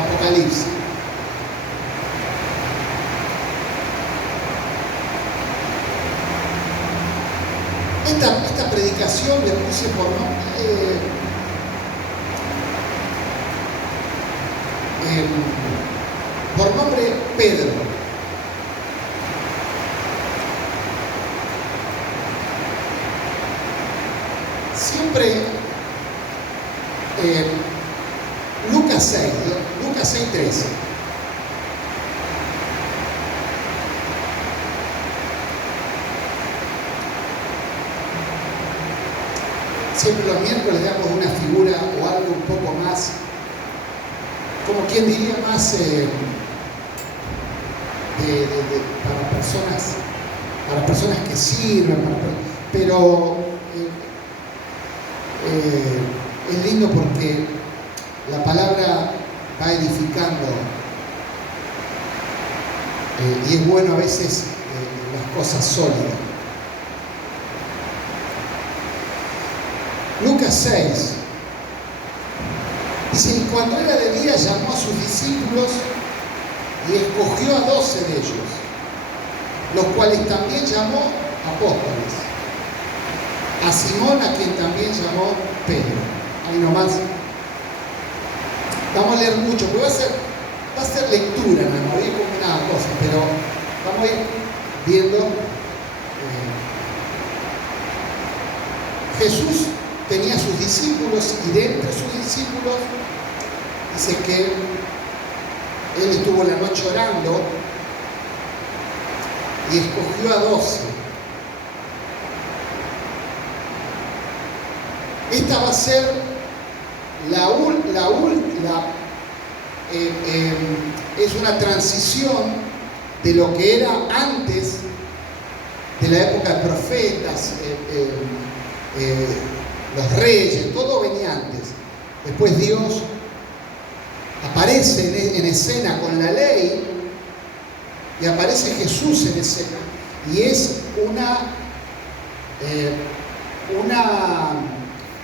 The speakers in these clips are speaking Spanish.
Apocalipsis. Esta predicación le puse por nombre Pedro. Siempre Lucas 6:13. Siempre los miércoles damos una figura o algo un poco más, como quien diría, más para personas que sirven, pero es lindo porque la palabra va edificando y es bueno a veces las cosas sólidas. Lucas 6 dice: y cuando era de día llamó a sus discípulos y escogió a 12 de ellos, los cuales también llamó apóstoles, a Simón, a quien también llamó Pedro. Ahí nomás. Vamos a leer mucho, porque va a ser lectura, no voy a ir como una cosa, pero vamos a ir viendo. Jesús tenía sus discípulos y de entre sus discípulos dice que él estuvo la noche orando y escogió a 12. Esta va a ser es una transición de lo que era antes de la época de profetas, los reyes, todo venía antes. Después Dios aparece en escena con la ley y aparece Jesús en escena y es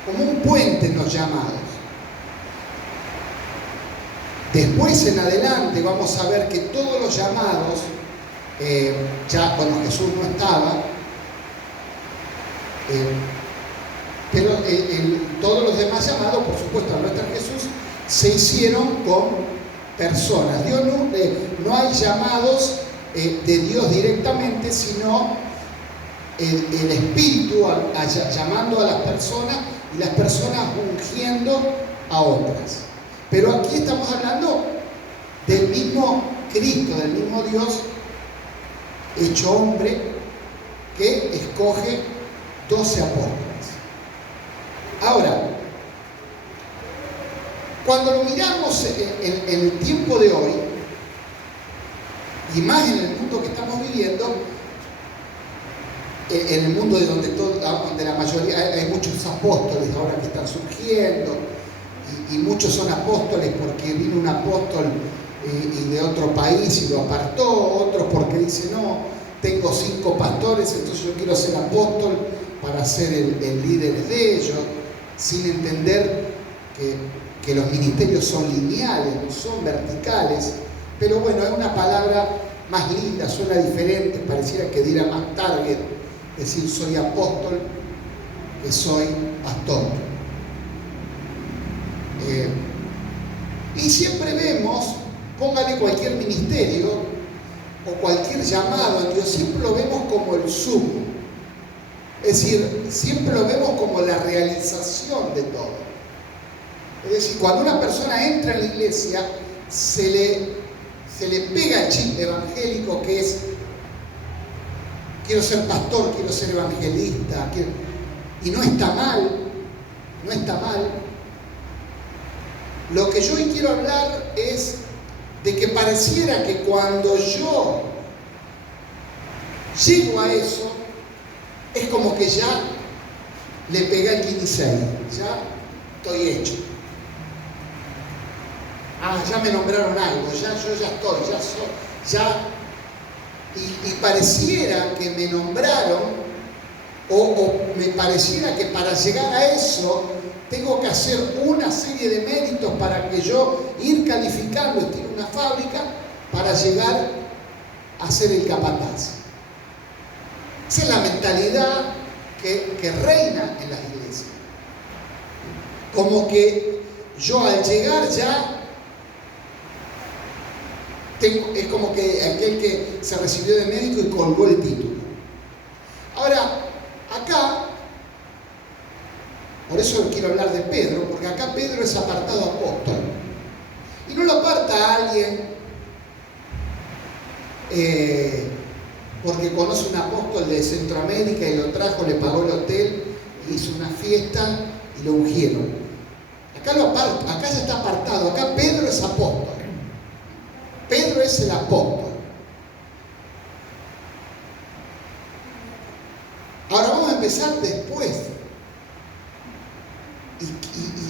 como un puente en los llamados. Después en adelante vamos a ver que todos los llamados, ya cuando Jesús no estaba, pero todos los demás llamados, por supuesto, al no estar Jesús, se hicieron con personas. Dios no hay llamados de Dios directamente, sino el Espíritu llamando a las personas y las personas ungiendo a otras. Pero aquí estamos hablando del mismo Cristo, del mismo Dios hecho hombre, que escoge 12 apóstoles. Ahora, cuando lo miramos en el tiempo de hoy, y más en el mundo que estamos viviendo, en el mundo donde la mayoría, hay muchos apóstoles ahora que están surgiendo, y muchos son apóstoles porque vino un apóstol y de otro país y lo apartó, otros porque dice: no, tengo 5 pastores, entonces yo quiero ser apóstol para ser el líder de ellos, sin entender que los ministerios son lineales, no son verticales. Pero bueno, es una palabra más linda, suena diferente, pareciera que diera más target decir soy apóstol que soy pastor. Y siempre vemos, póngale cualquier ministerio o cualquier llamado en Dios, siempre lo vemos como el sumo. Es decir, siempre lo vemos como la realización de todo. Es decir, cuando una persona entra en la iglesia, se le pega el chip evangélico que es: quiero ser pastor, quiero ser evangelista, y no está mal, no está mal. Lo que yo hoy quiero hablar es de que pareciera que cuando yo llego a eso, es como que ya le pegué el 15, ya estoy hecho. Ya me nombraron algo, yo ya estoy, y pareciera que me nombraron, o me pareciera que para llegar a eso tengo que hacer una serie de méritos para que yo ir calificando, estilo una fábrica, para llegar a ser el capataz. Esa es la mentalidad que reina en las iglesias. Como que yo al llegar ya es como que aquel que se recibió de médico y colgó el título. Ahora, acá, por eso quiero hablar de Pedro, porque acá Pedro es apartado apóstol. Y no lo aparta a alguien porque conoce un apóstol de Centroamérica y lo trajo, le pagó el hotel, hizo una fiesta y lo ungieron. Acá ya está apartado, acá Pedro es apóstol. Pedro es el apóstol. Ahora vamos a empezar después.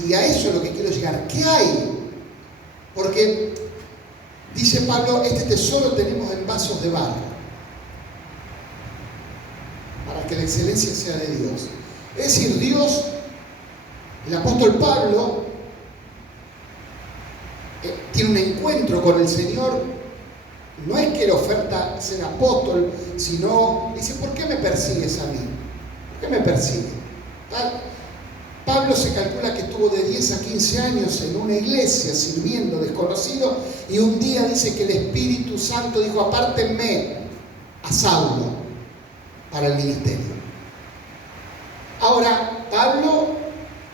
Y a eso es lo que quiero llegar. ¿Qué hay? Porque dice Pablo, este tesoro tenemos en vasos de barro, para que la excelencia sea de Dios. Es decir, Dios, el apóstol Pablo, tiene un encuentro con el Señor. No es que le oferta ser apóstol, sino dice, ¿por qué me persigues a mí? ¿Por qué me persigues? Pablo se calcula que estuvo de 10 a 15 años en una iglesia sirviendo, desconocido, y un día dice que el Espíritu Santo dijo, apártenme a Saulo para el ministerio. Ahora, Pablo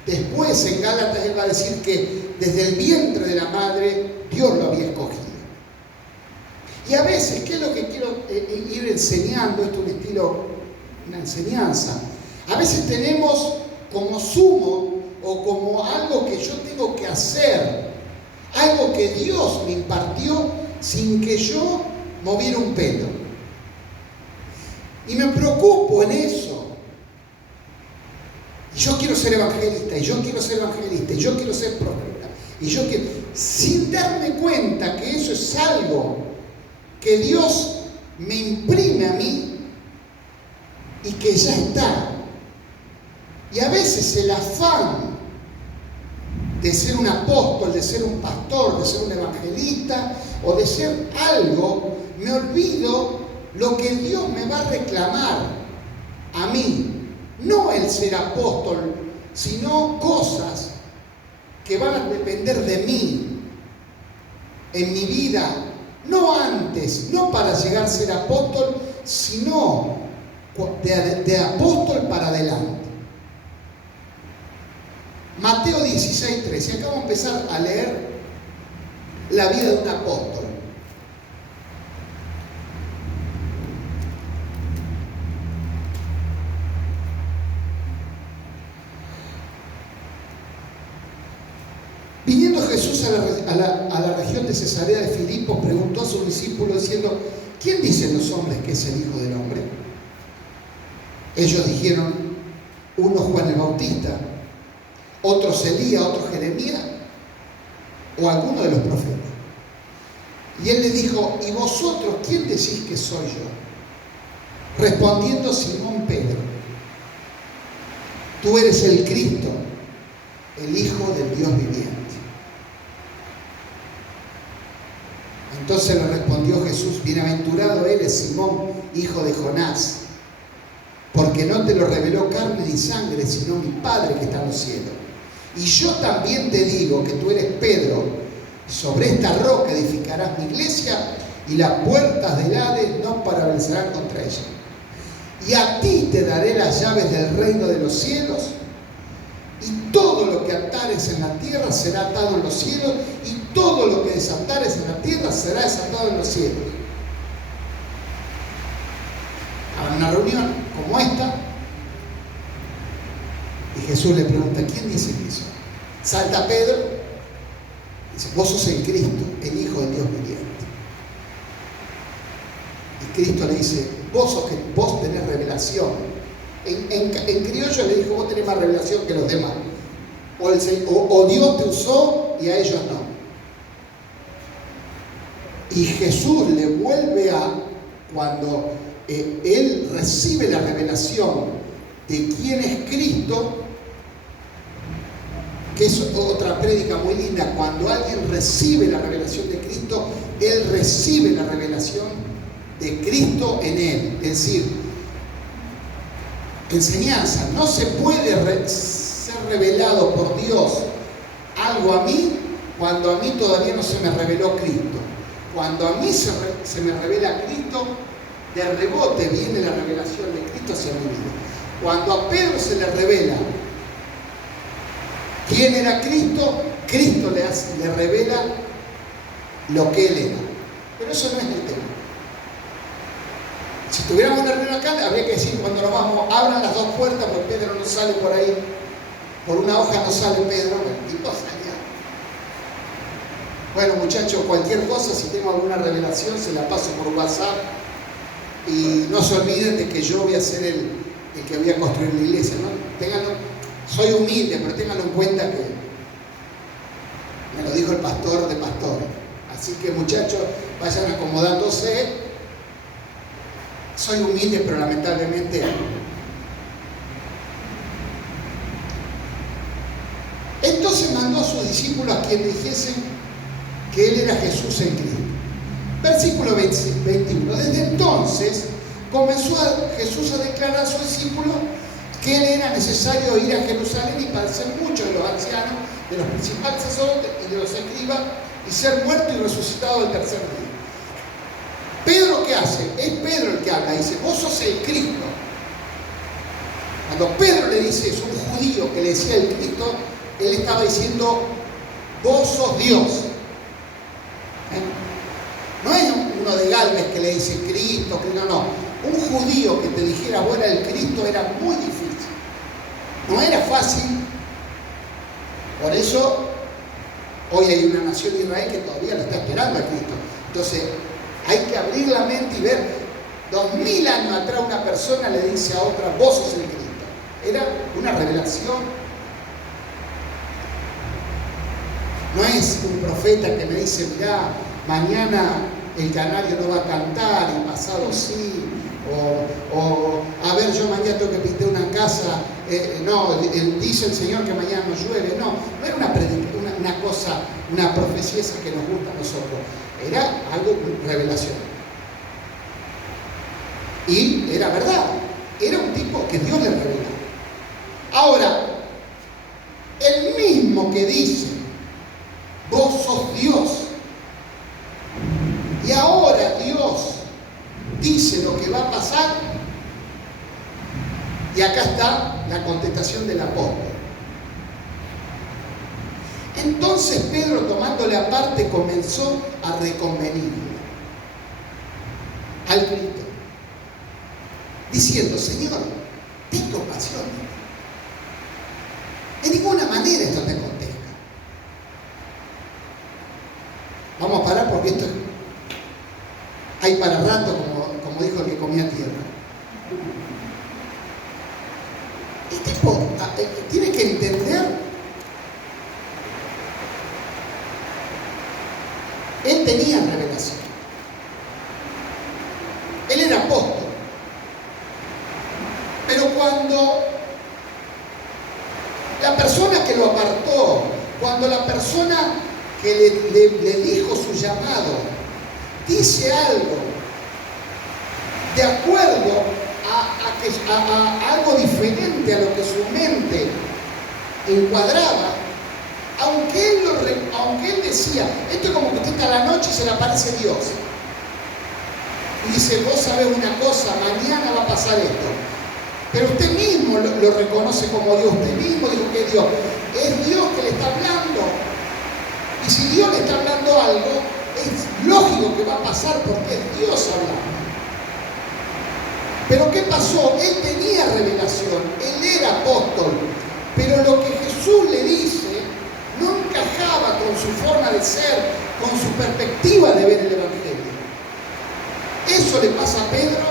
después en Gálatas él va a decir que desde el vientre de la madre Dios lo había escogido. Y a veces, ¿qué es lo que quiero ir enseñando? Esto es un estilo, una enseñanza. A veces tenemos como sumo o como algo que yo tengo que hacer, algo que Dios me impartió sin que yo moviera un pelo. Y me preocupo en eso. Y yo quiero ser evangelista, y yo quiero ser evangelista, y yo quiero ser profeta, y yo quiero, sin darme cuenta que eso es algo que Dios me imprime a mí y que ya está. Y a veces el afán de ser un apóstol, de ser un pastor, de ser un evangelista o de ser algo, me olvido lo que Dios me va a reclamar a mí. No el ser apóstol, sino cosas que van a depender de mí en mi vida. No antes, no para llegar a ser apóstol, sino de apóstol para adelante. Mateo 16:13. Acá vamos a empezar a leer la vida de un apóstol. Viniendo Jesús a la región de Cesarea de Filipo, preguntó a sus discípulos diciendo, ¿quién dicen los hombres que es el Hijo del Hombre? Ellos dijeron, uno Juan el Bautista, otros Elías, otros Jeremías o alguno de los profetas. Y él les dijo, ¿y vosotros quién decís que soy yo? Respondiendo Simón Pedro, tú eres el Cristo, el Hijo del Dios viviente. Entonces le respondió Jesús, bienaventurado eres Simón, hijo de Jonás, porque no te lo reveló carne ni sangre, sino mi Padre que está en los cielos. Y yo también te digo que tú eres Pedro, sobre esta roca edificarás mi iglesia, y las puertas del Hades no prevalecerán contra ella. Y a ti te daré las llaves del reino de los cielos, y todo lo que atares en la tierra será atado en los cielos, y todo lo que desatares en la tierra será desatado en los cielos. A una reunión como esta, y Jesús le pregunta, ¿quién dice eso? Salta Pedro, y dice, vos sos el Cristo, el Hijo de Dios viviente. Y Cristo le dice, vos tenés revelación. En criollo le dijo, vos tenés más revelación que los demás. O Dios te usó y a ellos no. Y Jesús le vuelve cuando él recibe la revelación de quién es Cristo, que es otra prédica muy linda, cuando alguien recibe la revelación de Cristo, él recibe la revelación de Cristo en él. Es decir, enseñanza, no se puede ser revelado por Dios algo a mí cuando a mí todavía no se me reveló Cristo. Cuando a mí se me revela Cristo, de rebote viene la revelación de Cristo hacia mi vida. Cuando a Pedro se le revela quién era Cristo, Cristo le revela lo que él era. Pero eso no es el tema. Si tuviéramos una reunión acá, habría que decir cuando nos vamos, abran las dos puertas porque Pedro no sale por ahí. Por una hoja no sale Pedro, el tipo salía. Bueno, muchachos, cualquier cosa, si tengo alguna revelación, se la paso por WhatsApp. Y no se olviden de que yo voy a ser el que voy a construir la iglesia, ¿no? Ténganlo, soy humilde, pero ténganlo en cuenta que me lo dijo el pastor de pastores. Así que, muchachos, vayan acomodándose. Soy humilde, pero lamentablemente entonces mandó a sus discípulos a quien dijesen que él era Jesús en Cristo. Versículo 21. Desde entonces comenzó Jesús a declarar a sus discípulos que él era necesario ir a Jerusalén y padecer mucho de los ancianos, de los principales sacerdotes y de los escribas, y ser muerto y resucitado el tercer día. Pedro, ¿qué hace? Es Pedro el que habla, dice, vos sos el Cristo. Cuando Pedro le dice eso, un judío que le decía el Cristo, él estaba diciendo, vos sos Dios. No es uno de Galvez que le dice Cristo, no. Un judío que te dijera, bueno, el Cristo era muy difícil. No era fácil. Por eso, hoy hay una nación de Israel que todavía lo está esperando a Cristo. Entonces, hay que abrir la mente y ver, 2000 años atrás una persona le dice a otra, vos sos el Cristo. Era una revelación. No es un profeta que me dice, mirá, mañana el canario no va a cantar, y pasado sí, o a ver, yo mañana tengo que pintar una casa, dice el Señor que mañana no llueve. No era una cosa, una profecía esa que nos gusta a nosotros. Era algo, revelación. Y era verdad. Era un tipo que Dios le reveló. Ahora, el mismo que dice, vos sos Dios, y ahora Dios dice lo que va a pasar, y acá está la contestación del apóstol. Entonces Pedro, tomándole aparte, comenzó a reconvenirle al Cristo, diciendo, Señor, ten compasión. De ninguna manera esto te acontezca. Vamos a parar porque esto hay para rato, como dijo el que comía tierra. El tipo tiene que entender. Él tenía revelación. Él era apóstol. Pero cuando la persona que lo apartó, cuando la persona que le dijo su llamado, dice algo de acuerdo a algo diferente a lo que su mente encuadraba, aunque él decía, esto es como que usted está a la noche y se le aparece Dios. Y dice, vos sabés una cosa, mañana va a pasar esto. Pero usted mismo lo reconoce como Dios, usted mismo dijo que es Dios. Es Dios que le está hablando. Y si Dios le está hablando algo, es lógico que va a pasar porque es Dios hablando. Pero ¿qué pasó? Él tenía revelación, él era apóstol, pero lo que Jesús le dice no encajaba con su forma de ser, con su perspectiva de ver el Evangelio. ¿Eso le pasa a Pedro?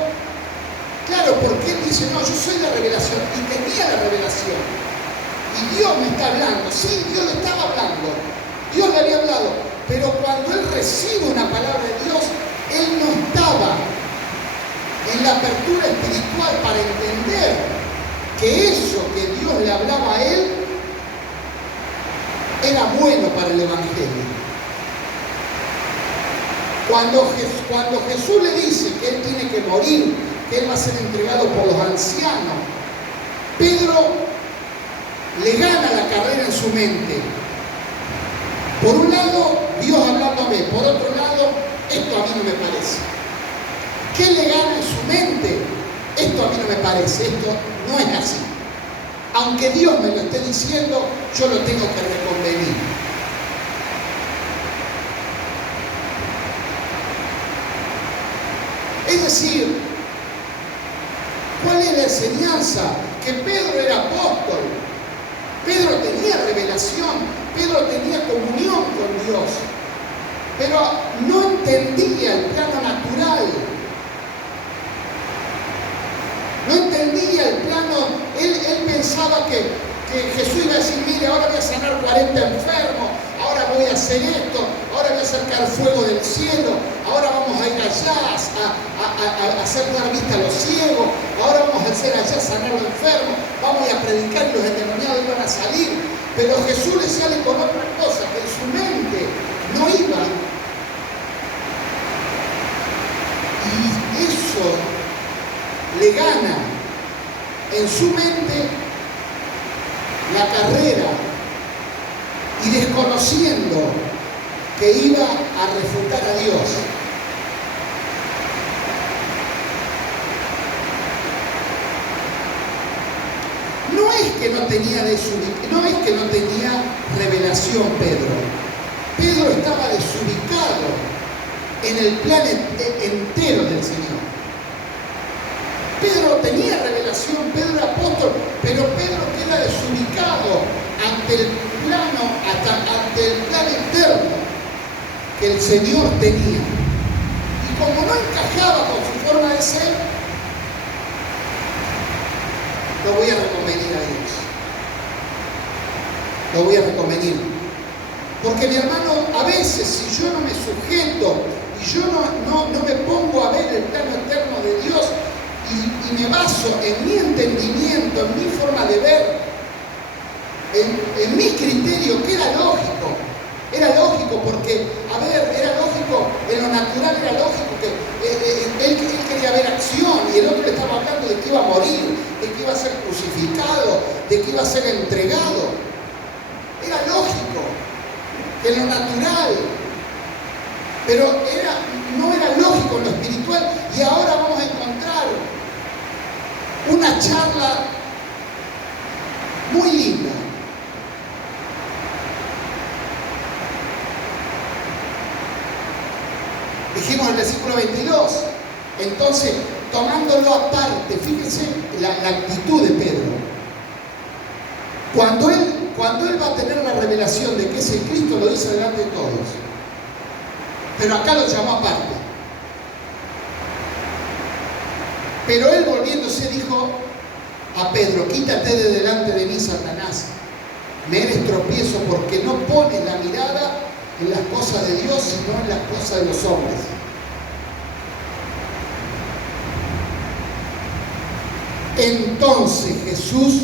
Claro, porque él dice, no, yo soy la revelación, y tenía la revelación. Y Dios me está hablando, sí, Dios le estaba hablando, Dios le había hablado, pero cuando él recibe una palabra de Dios, él no estaba en la apertura espiritual para entender que eso que Dios le hablaba a él para el Evangelio. Cuando Jesús le dice que Él tiene que morir, que Él va a ser entregado por los ancianos, Pedro le gana la carrera en su mente. Por un lado, Dios hablándome. Por otro lado, esto a mí no me parece. ¿Qué le gana en su mente? Esto a mí no me parece, esto no es así. Aunque Dios me lo esté diciendo, yo lo tengo que reconvenir. Es decir, ¿cuál es la enseñanza? Que Pedro era apóstol, Pedro tenía revelación, Pedro tenía comunión con Dios, pero no entendía el plano natural. No entendía el plano, él pensaba que Jesús iba a decir, mire, ahora voy a sanar 40 enfermos, ahora voy a hacer esto, ahora voy a acercar fuego del cielo, ahora vamos a ir allá a hacer dar vista a los ciegos, ahora vamos a hacer allá sanar a los enfermos, vamos a predicar y los endemoniados iban a salir. Pero Jesús le sale con otra cosa, que en su mente no iba. Y eso le gana en su mente la carrera y desconociendo que iba a refutar a Dios. No es que no tenía revelación Pedro. Pedro estaba desubicado en el plan entero del Señor. Pedro tenía revelación, Pedro era apóstol, pero Pedro queda desubicado ante el plan eterno que el Señor tenía. Y como no encajaba con su forma de ser, lo voy a reconvenir a Dios. Lo voy a reconvenir. Porque mi hermano, a veces si yo no me sujeto y yo no me pongo a ver el plano eterno de Dios, y me baso en mi entendimiento, en mi forma de ver, en mi criterio, que era lógico porque, era lógico, en lo natural era lógico que él quería ver acción y el otro le estaba hablando de que iba a morir, de que iba a ser crucificado, de que iba a ser entregado. Era lógico, en lo natural, pero no era lógico en lo espiritual. Y ahora vamos a encontrar una charla muy linda. Dijimos en el versículo 22, entonces, tomándolo aparte, fíjense la actitud de Pedro. Cuando él va a tener la revelación de que es el Cristo, lo dice delante de todos. Pero acá lo llamó aparte. Pero él volviéndose dijo a Pedro, quítate de delante de mí, Satanás. Me eres tropiezo porque no pones la mirada en las cosas de Dios, sino en las cosas de los hombres. Entonces Jesús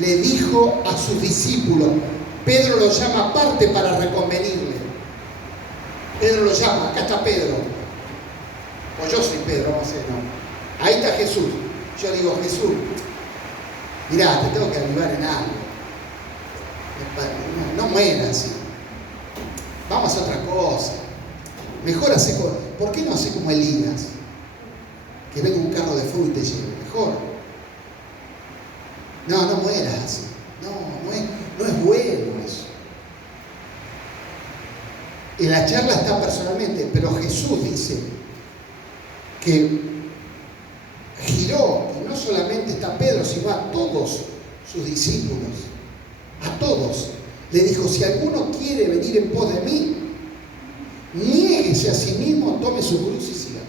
le dijo a sus discípulos, Pedro lo llama aparte para reconvenirle. Pedro lo llama, acá está Pedro. O yo soy Pedro, vamos a decir, no. Ahí está Jesús. Yo digo, Jesús, mirá, te tengo que ayudar en algo. No mueras así. Vamos a otra cosa. Mejor hacer, ¿por qué no hacer como Elías? Que venga un carro de fuego y te lleve. Mejor. No mueras así. No es bueno eso. En la charla está personalmente, pero Jesús dice que giró, y no solamente está Pedro, sino a todos sus discípulos, a todos. Le dijo, si alguno quiere venir en pos de mí, niéguese a sí mismo, tome su cruz y siga.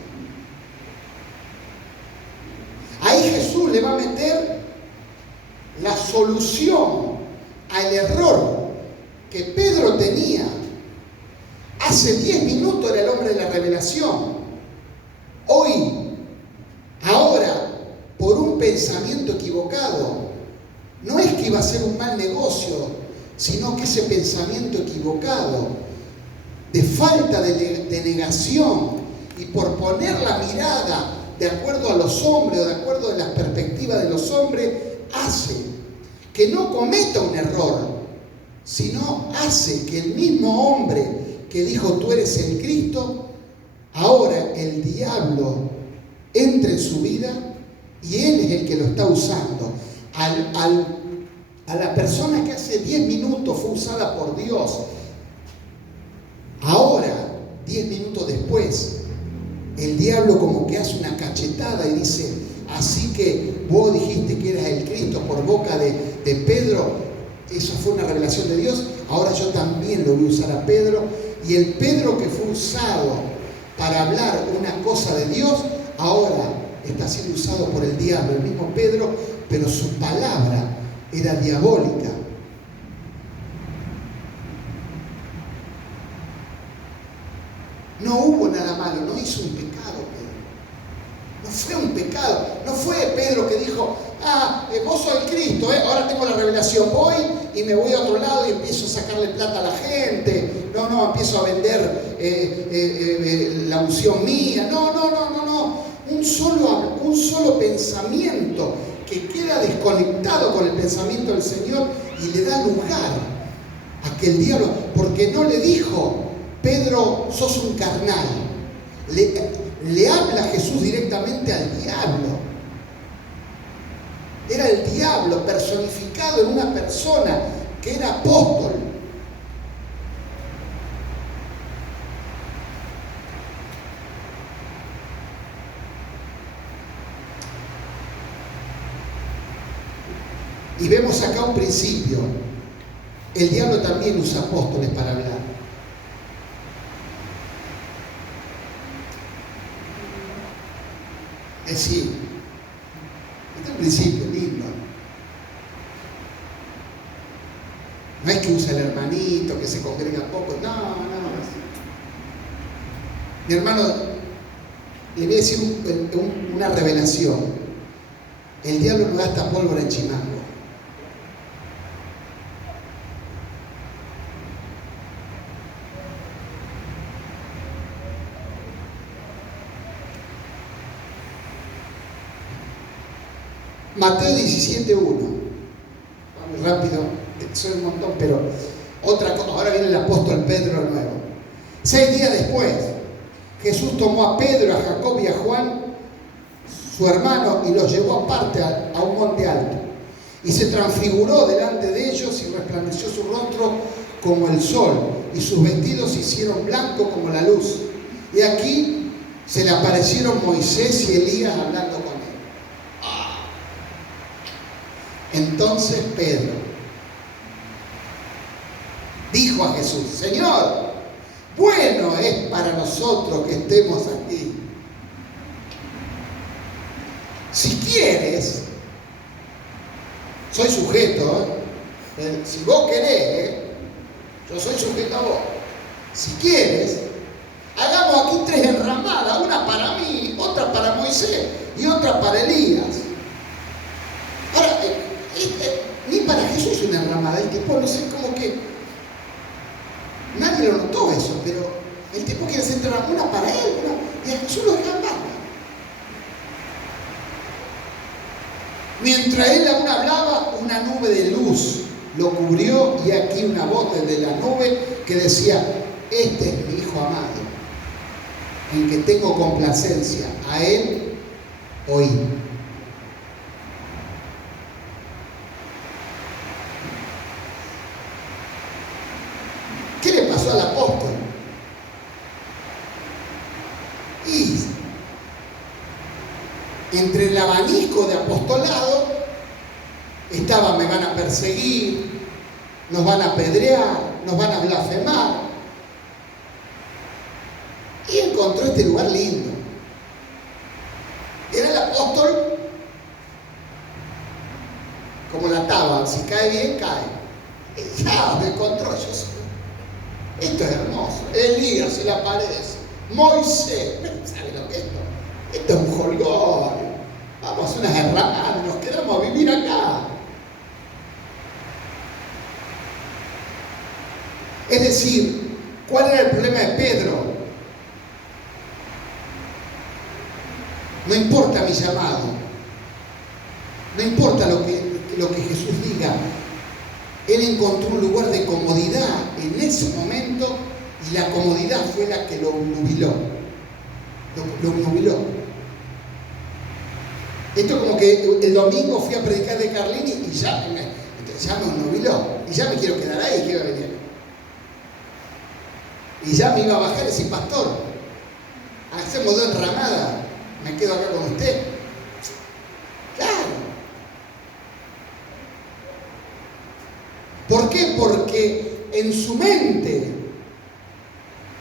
Ahí Jesús le va a meter la solución al error que Pedro tenía. Hace 10 minutos era el hombre de la revelación. Ahora, por un pensamiento equivocado, no es que iba a ser un mal negocio sino que ese pensamiento equivocado, de falta de negación, y por poner la mirada de acuerdo a los hombres o de acuerdo a las perspectivas de los hombres, hace que no cometa un error, sino hace que el mismo hombre que dijo tú eres el Cristo, ahora el diablo entre en su vida y él es el que lo está usando. A la persona que hace 10 minutos fue usada por Dios, ahora, 10 minutos después, el diablo como que hace una cachetada y dice, así que vos dijiste que eras el Cristo por boca de Pedro, eso fue una revelación de Dios, ahora yo también lo voy a usar a Pedro, y el Pedro que fue usado para hablar una cosa de Dios, ahora está siendo usado por el diablo, el mismo Pedro, pero su palabra era diabólica. No hubo nada malo, no hizo un pecado Pedro. No fue un pecado. No fue Pedro que dijo, vos sos el Cristo, ahora tengo la revelación, voy y me voy a otro lado y empiezo a sacarle plata a la gente. No, empiezo a vender la unción mía. No. Un solo pensamiento que queda desconectado con el pensamiento del Señor y le da lugar a que el diablo, porque no le dijo, Pedro, sos un carnal. Le habla Jesús directamente al diablo. Era el diablo personificado en una persona que era apóstol. Y vemos acá un principio. El diablo también usa apóstoles para hablar. Es decir, este es un principio lindo. No es que usa el hermanito, que se congrega poco. No. Mi hermano, le voy a decir una revelación. El diablo no gasta pólvora en Chimango. Mateo 17:1. Vamos rápido, soy un montón, pero otra cosa. Ahora viene el apóstol Pedro nuevo. 6 días después, Jesús tomó a Pedro, a Jacob y a Juan, su hermano, y los llevó aparte a un monte alto. Y se transfiguró delante de ellos y resplandeció su rostro como el sol, y sus vestidos se hicieron blancos como la luz. Y aquí se le aparecieron Moisés y Elías hablando con él. Entonces Pedro dijo a Jesús, Señor, bueno es para nosotros que estemos aquí. Si quieres, soy sujeto, si vos querés, yo soy sujeto a vos. Si quieres, hagamos aquí 3 enramadas, una para mí, otra para Moisés y otra para Elías. Ahora, ni para Jesús una enramada, el tipo, no sé, como que nadie lo notó eso, pero el tipo quiere hacer una para él, y a Jesús lo dejan más. Mientras él aún hablaba, una nube de luz lo cubrió, y aquí una voz desde la nube que decía, este es mi Hijo amado, en que tengo complacencia, a él oí. ¿Qué le pasó al apóstol? Y entre el abanico de apostolado estaba, me van a perseguir, nos van a apedrear, nos van a blasfemar. Y encontró este lugar lindo. Era el apóstol como la taba, si cae bien, cae. Ya me encontró, yo sé. Esto es hermoso. Elías se le aparece. Moisés, ¿sabe lo que es esto? Esto es un jolgorio. Vamos a hacer unas herramadas, nos quedamos a vivir acá. Es decir, ¿cuál era el problema de Pedro? No importa mi llamado, no importa lo que Jesús diga. Él encontró un lugar de comodidad en ese momento y la comodidad fue la que lo nubiló. Lo nubiló. Esto como que el domingo fui a predicar de Carlini y ya me nubiló. Y ya me quiero quedar ahí, quiero venir. Y ya me iba a bajar ese pastor. Hacemos dos enramadas. Me quedo acá con usted. Claro. ¿Por qué? Porque en su mente,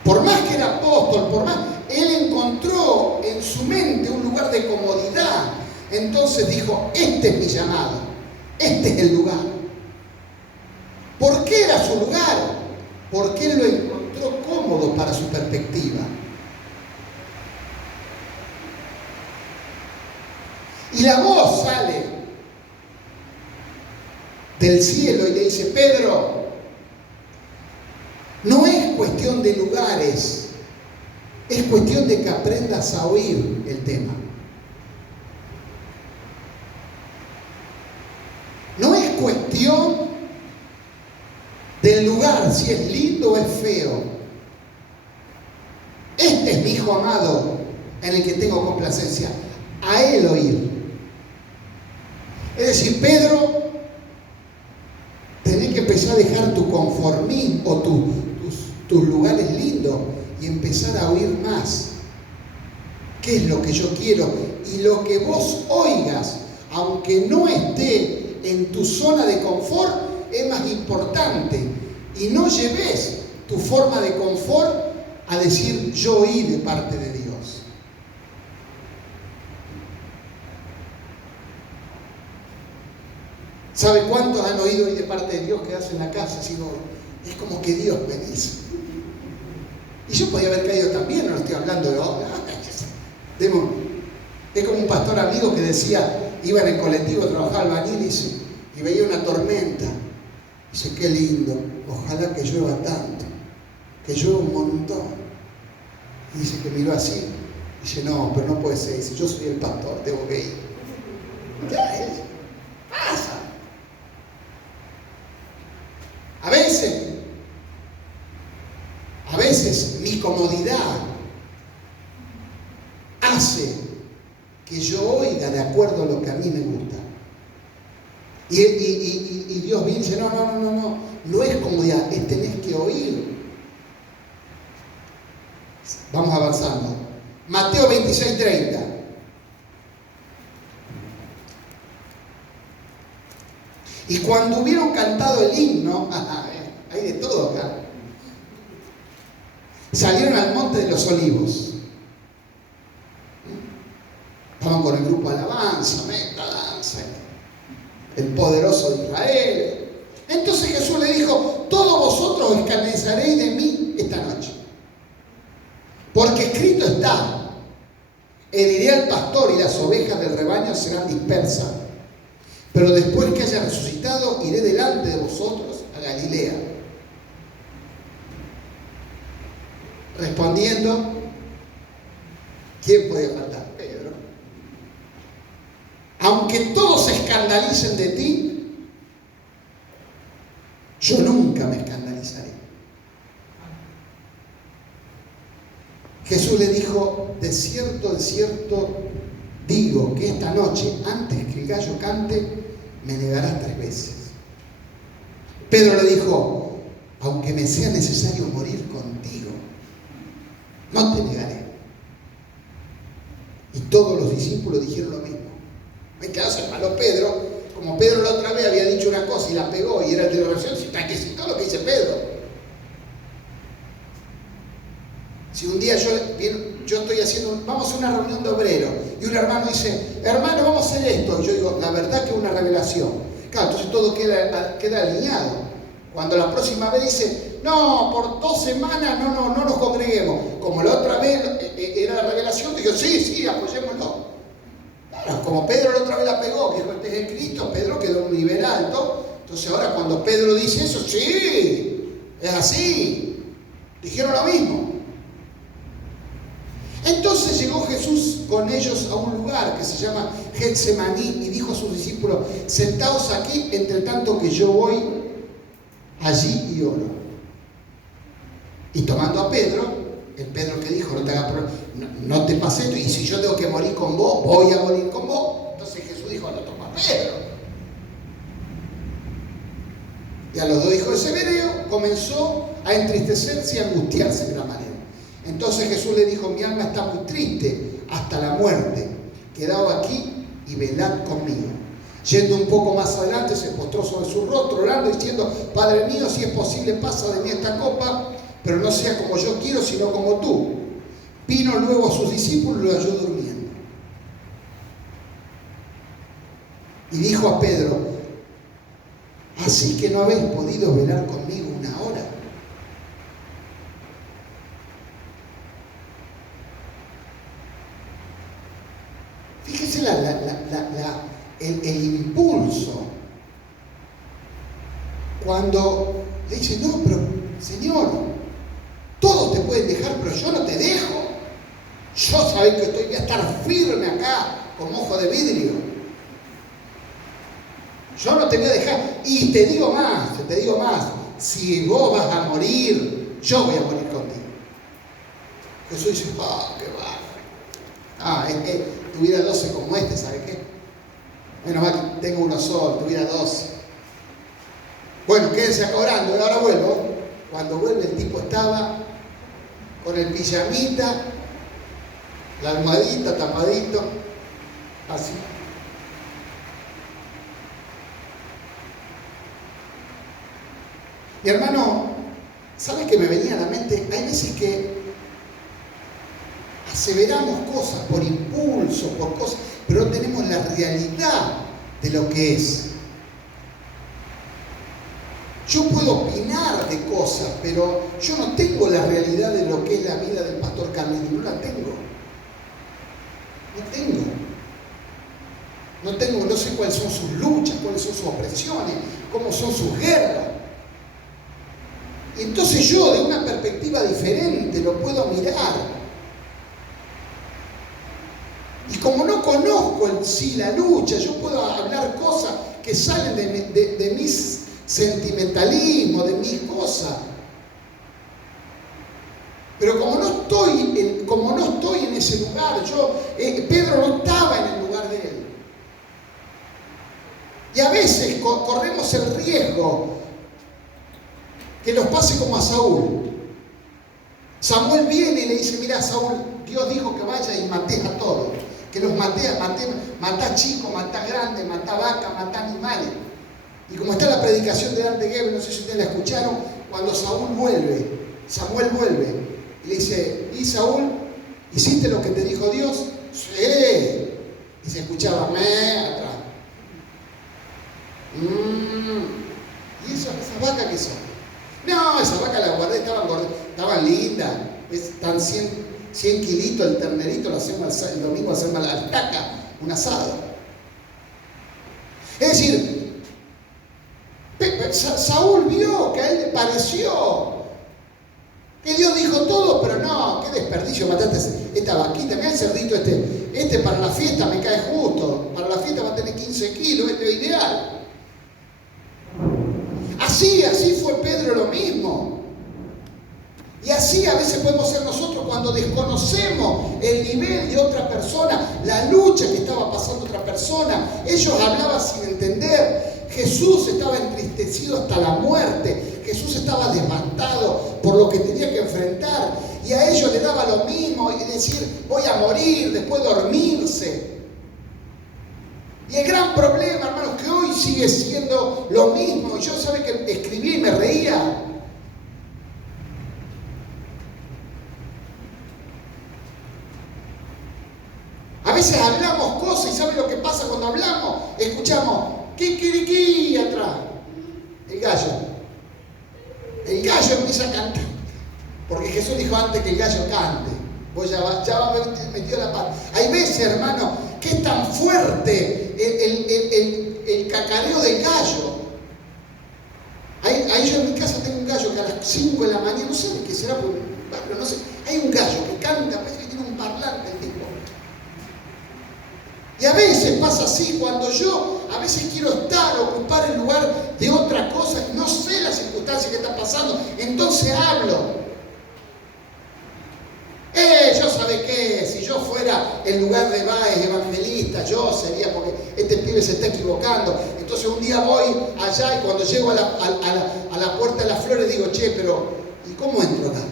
por más que era apóstol, él encontró en su mente un lugar de comodidad. Entonces dijo, este es mi llamado, este es el lugar. ¿Por qué era su lugar? Porque él lo encontró cómodo para su perspectiva. Y la voz sale del cielo y le dice, Pedro, no es cuestión de lugares, es cuestión de que aprendas a oír el tema. No es cuestión del lugar, si es lindo o es feo. Este es mi hijo amado en el que tengo complacencia. A él oír. Es decir, Pedro, tenés que empezar a dejar tu conformismo o tus lugares lindos y empezar a oír más. ¿Qué es lo que yo quiero? Y lo que vos oigas, aunque no esté en tu zona de confort, es más importante. Y no lleves tu forma de confort a decir yo oí de parte de Dios. ¿Sabe cuántos han oído hoy de parte de Dios quedarse en la casa? Sino, es como que Dios me dice. Y yo podía haber caído también, no estoy hablando de ahora. Es como un pastor amigo que decía, iba en el colectivo a trabajar albañil y veía una tormenta. Dice, qué lindo, ojalá que llueva tanto, que llueva un montón. Y dice que miró así. Dice, no, pero no puede ser. Dice, yo soy el pastor, tengo que ir. ¿Qué es? Pasa. A veces mi comodidad hace que yo oiga de acuerdo a lo que a mí me gusta. Y Dios viene y dice, no es comodidad, es tenés que oír. Vamos avanzando. Mateo 26:30. Y cuando hubieron cantado el himno, hay de todo acá, salieron al monte de los olivos. Estaban con el grupo alabanza, meta, danza, el poderoso de Israel. Entonces Jesús le dijo, todos vosotros os escarneceréis de mí esta noche. Porque escrito está, heriré al pastor y las ovejas del rebaño serán dispersas. Pero después que haya resucitado, iré delante de vosotros a Galilea. Respondiendo, ¿quién podía faltar? Pedro. Aunque todos se escandalicen de ti, yo nunca me escandalizaré. Jesús le dijo, de cierto digo que esta noche, antes que el gallo cante, me negarás 3 veces. Pedro le dijo, aunque me sea necesario morir contigo, no te negaré. Y todos los discípulos dijeron lo mismo. Me quedó se malo Pedro, como Pedro la otra vez había dicho una cosa y la pegó y era el de la versión, si está que citó lo que dice Pedro. Si un día yo estoy haciendo, vamos a una reunión de obreros y un hermano dice, hermano, vamos a hacer esto. Y yo digo, la verdad que es una revelación. Claro, entonces todo queda alineado. Cuando la próxima vez dice, no, por 2 semanas no nos congreguemos. Como la otra vez era la revelación, digo, sí, apoyémoslo. Claro, como Pedro la otra vez la pegó, que dijo, este es el Cristo, Pedro quedó en un nivel alto. Entonces ahora cuando Pedro dice eso, sí, Es así. Dijeron lo mismo. Entonces llegó Jesús con ellos a un lugar que se llama Getsemaní y dijo a sus discípulos: sentaos aquí entre tanto que yo voy allí y oro. Y tomando a Pedro, el Pedro que dijo: no te pases esto, y si yo tengo que morir con vos, voy a morir con vos. Entonces Jesús dijo: no, toma a Pedro. Y a los dos hijos de Zebedeo comenzó a entristecerse y a angustiarse de una manera. Entonces Jesús le dijo: mi alma está muy triste hasta la muerte. Quedaos aquí y velad conmigo. Yendo un poco más adelante, se postró sobre su rostro, orando, diciendo: Padre mío, si es posible, pasa de mí esta copa, pero no sea como yo quiero, sino como tú. Vino luego a sus discípulos y lo halló durmiendo. Y dijo a Pedro: ¿así que no habéis podido velar conmigo una hora? Fíjese el impulso cuando le dice: no, pero Señor, todos te pueden dejar, pero yo no te dejo. Yo sabés que voy a estar firme acá como ojo de vidrio. Yo no te voy a dejar. Y te digo más, si vos vas a morir, yo voy a morir contigo. Jesús dice: qué barro. Es que tuviera 12 como este, ¿sabe qué? Menos mal que tengo uno solo, tuviera 12. Bueno, quédense acá orando, y ahora vuelvo. Cuando vuelve, el tipo estaba con el pijamita, la almohadita, tapadito, así. Mi hermano, ¿sabes qué me venía a la mente? Hay veces que aseveramos cosas por impulso, por cosas, pero no tenemos la realidad de lo que es. Yo puedo opinar de cosas, pero yo no tengo la realidad de lo que es la vida del pastor Carlini. No la tengo. No sé cuáles son sus luchas, cuáles son sus opresiones, cómo son sus guerras. Y entonces yo, de una perspectiva diferente, lo puedo mirar. Y como no conozco en sí la lucha, yo puedo hablar cosas que salen de mis sentimentalismo, de mis cosas. Pero como no estoy en ese lugar, Pedro no estaba en el lugar de él. Y a veces corremos el riesgo que nos pase como a Saúl. Samuel viene y le dice: mira, Saúl, Dios dijo que vaya y mates a todos, que los matá chicos, matá grandes, matá vacas, matá animales. Y como está la predicación de Dante Gebel, no sé si ustedes la escucharon, cuando Samuel vuelve y le dice: ¿y Saúl, hiciste lo que te dijo Dios? Sí. Y se escuchaba atrás. ¿Y esas vacas qué son? No, esas vacas las guardé, estaban lindas. Están 100 kilitos el ternerito, lo hacemos el domingo, hacemos la altaca, un asado. Es decir, Saúl vio que a él le pareció que Dios dijo todo, pero no, qué desperdicio, mataste esta vaquita, mira el cerdito este para la fiesta me cae justo, para la fiesta va a tener 15 kilos, este es ideal. Así fue Pedro lo mismo. Y así a veces podemos ser nosotros cuando desconocemos el nivel de otra persona, la lucha que estaba pasando otra persona. Ellos hablaban sin entender. Jesús estaba entristecido hasta la muerte. Jesús estaba devastado por lo que tenía que enfrentar. Y a ellos le daba lo mismo y decir: voy a morir, después dormirse. Y el gran problema, hermanos, que hoy sigue siendo lo mismo. Yo, ¿sabe que escribí y me reía? A veces hablamos cosas y ¿sabe lo que pasa cuando hablamos? Escuchamos kikiriki atrás. El gallo. El gallo empieza a cantar. Porque Jesús dijo antes que el gallo cante. Vos ya va metido la pata. Hay veces, hermano, que es tan fuerte el cacareo del gallo. Ahí yo en mi casa tengo un gallo que a las 5 de la mañana, no sé de qué será, pero no sé, hay un gallo que canta, parece que tiene un parlante el tipo. Y a veces pasa así, cuando yo a veces quiero ocupar el lugar de otra cosa, no sé la circunstancia que está pasando, entonces hablo. Yo sabe qué, si yo fuera en lugar de Báez evangelista, yo sería, porque este pibe se está equivocando. Entonces un día voy allá y cuando llego a la puerta de las flores digo, che, pero ¿y cómo entro acá?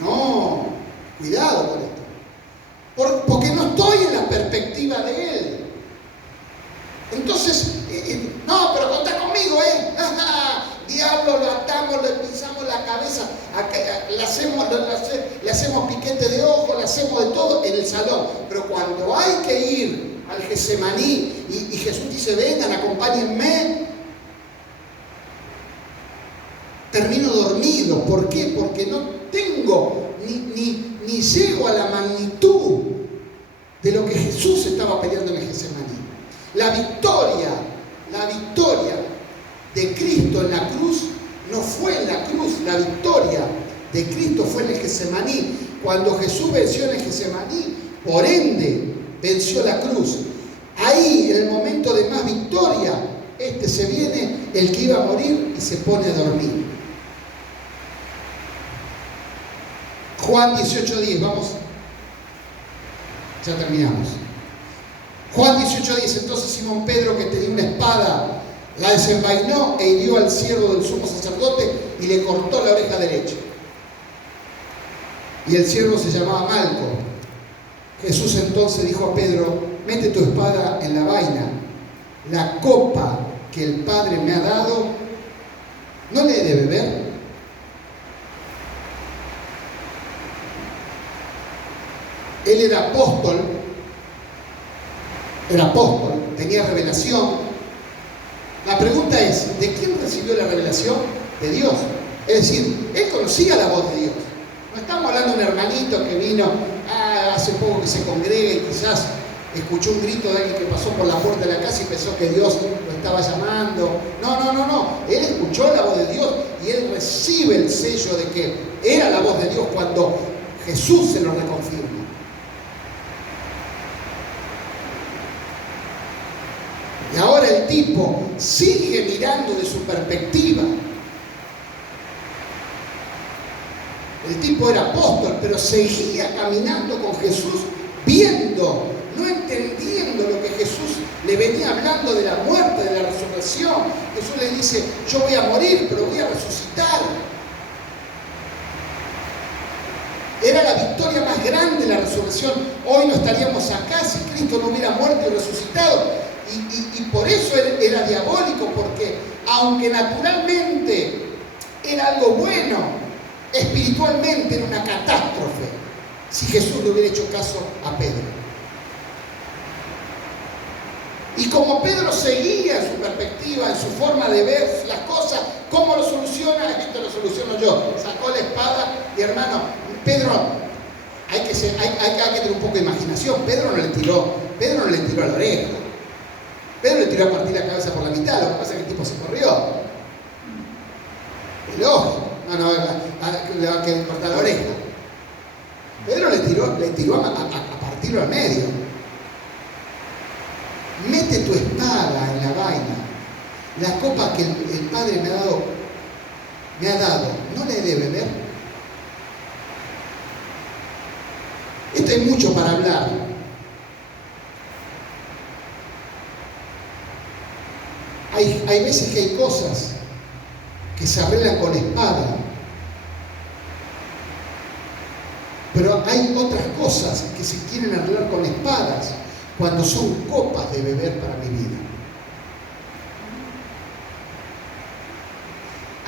No, cuidado con esto. Porque no estoy en la perspectiva de él. Entonces, no, pero contá conmigo, diablo, lo atamos, le pisamos la cabeza, le hacemos piquete de ojo, le hacemos de todo en el salón. Pero cuando hay que ir al Getsemaní y Jesús dice, vengan, acompáñenme, termino dormido. ¿Por qué? Porque no tengo ni llego a la magnitud de lo que Jesús estaba peleando en el Getsemaní. La victoria de Cristo en la cruz no fue en la cruz, la victoria de Cristo fue en el Getsemaní. Cuando Jesús venció en el Getsemaní, por ende venció la cruz. Ahí, en el momento de más victoria, se viene el que iba a morir y se pone a dormir. Juan 18:10, vamos, ya terminamos. Juan 18:10, entonces Simón Pedro, que tenía una espada, la desenvainó e hirió al siervo del sumo sacerdote y le cortó la oreja derecha. Y el siervo se llamaba Malco. Jesús entonces dijo a Pedro, mete tu espada en la vaina. La copa que el Padre me ha dado, ¿no le he de beber? Él era apóstol, tenía revelación. La pregunta es, ¿de quién recibió la revelación? De Dios. Es decir, él conocía la voz de Dios. No estamos hablando de un hermanito que vino hace poco que se congrega y quizás escuchó un grito de alguien que pasó por la puerta de la casa y pensó que Dios lo estaba llamando. No. Él escuchó la voz de Dios y él recibe el sello de que era la voz de Dios cuando Jesús se lo reconfirma. Y ahora el tipo sigue mirando de su perspectiva. El tipo era apóstol, pero seguía caminando con Jesús, viendo, no entendiendo lo que Jesús le venía hablando de la muerte, de la resurrección. Jesús le dice, yo voy a morir, pero voy a resucitar. Era la victoria más grande la resurrección. Hoy no estaríamos acá si Cristo no hubiera muerto y resucitado. Y por eso era diabólico, porque aunque naturalmente era algo bueno, espiritualmente era una catástrofe si Jesús le hubiera hecho caso a Pedro. Y como Pedro seguía en su perspectiva, en su forma de ver las cosas, ¿cómo lo soluciona? Esto lo soluciono yo. Sacó la espada y hermano, Pedro, hay que tener un poco de imaginación. Pedro no le tiró a la oreja. Pedro le tiró a partir la cabeza por la mitad, lo que pasa es que el tipo se corrió. El ojo, le va a cortar la oreja. Pedro le tiró a partirlo al medio. Mete tu espada en la vaina. La copa que el Padre me ha dado, ¿no le he de beber? Esto hay mucho para hablar. Hay veces que hay cosas que se arreglan con espada, pero hay otras cosas que se quieren arreglar con espadas cuando son copas de beber para mi vida.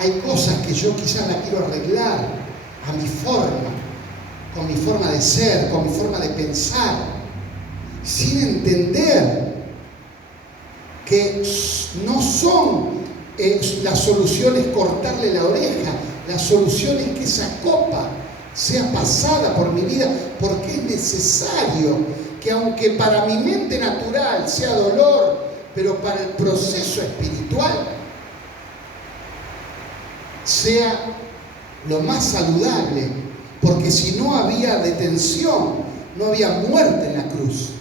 Hay cosas que yo quizás las quiero arreglar a mi forma, con mi forma de ser, con mi forma de pensar, sin entender que no son las soluciones cortarle la oreja, la solución es que esa copa sea pasada por mi vida, porque es necesario que aunque para mi mente natural sea dolor, pero para el proceso espiritual sea lo más saludable, porque si no había detención, no había muerte en la cruz.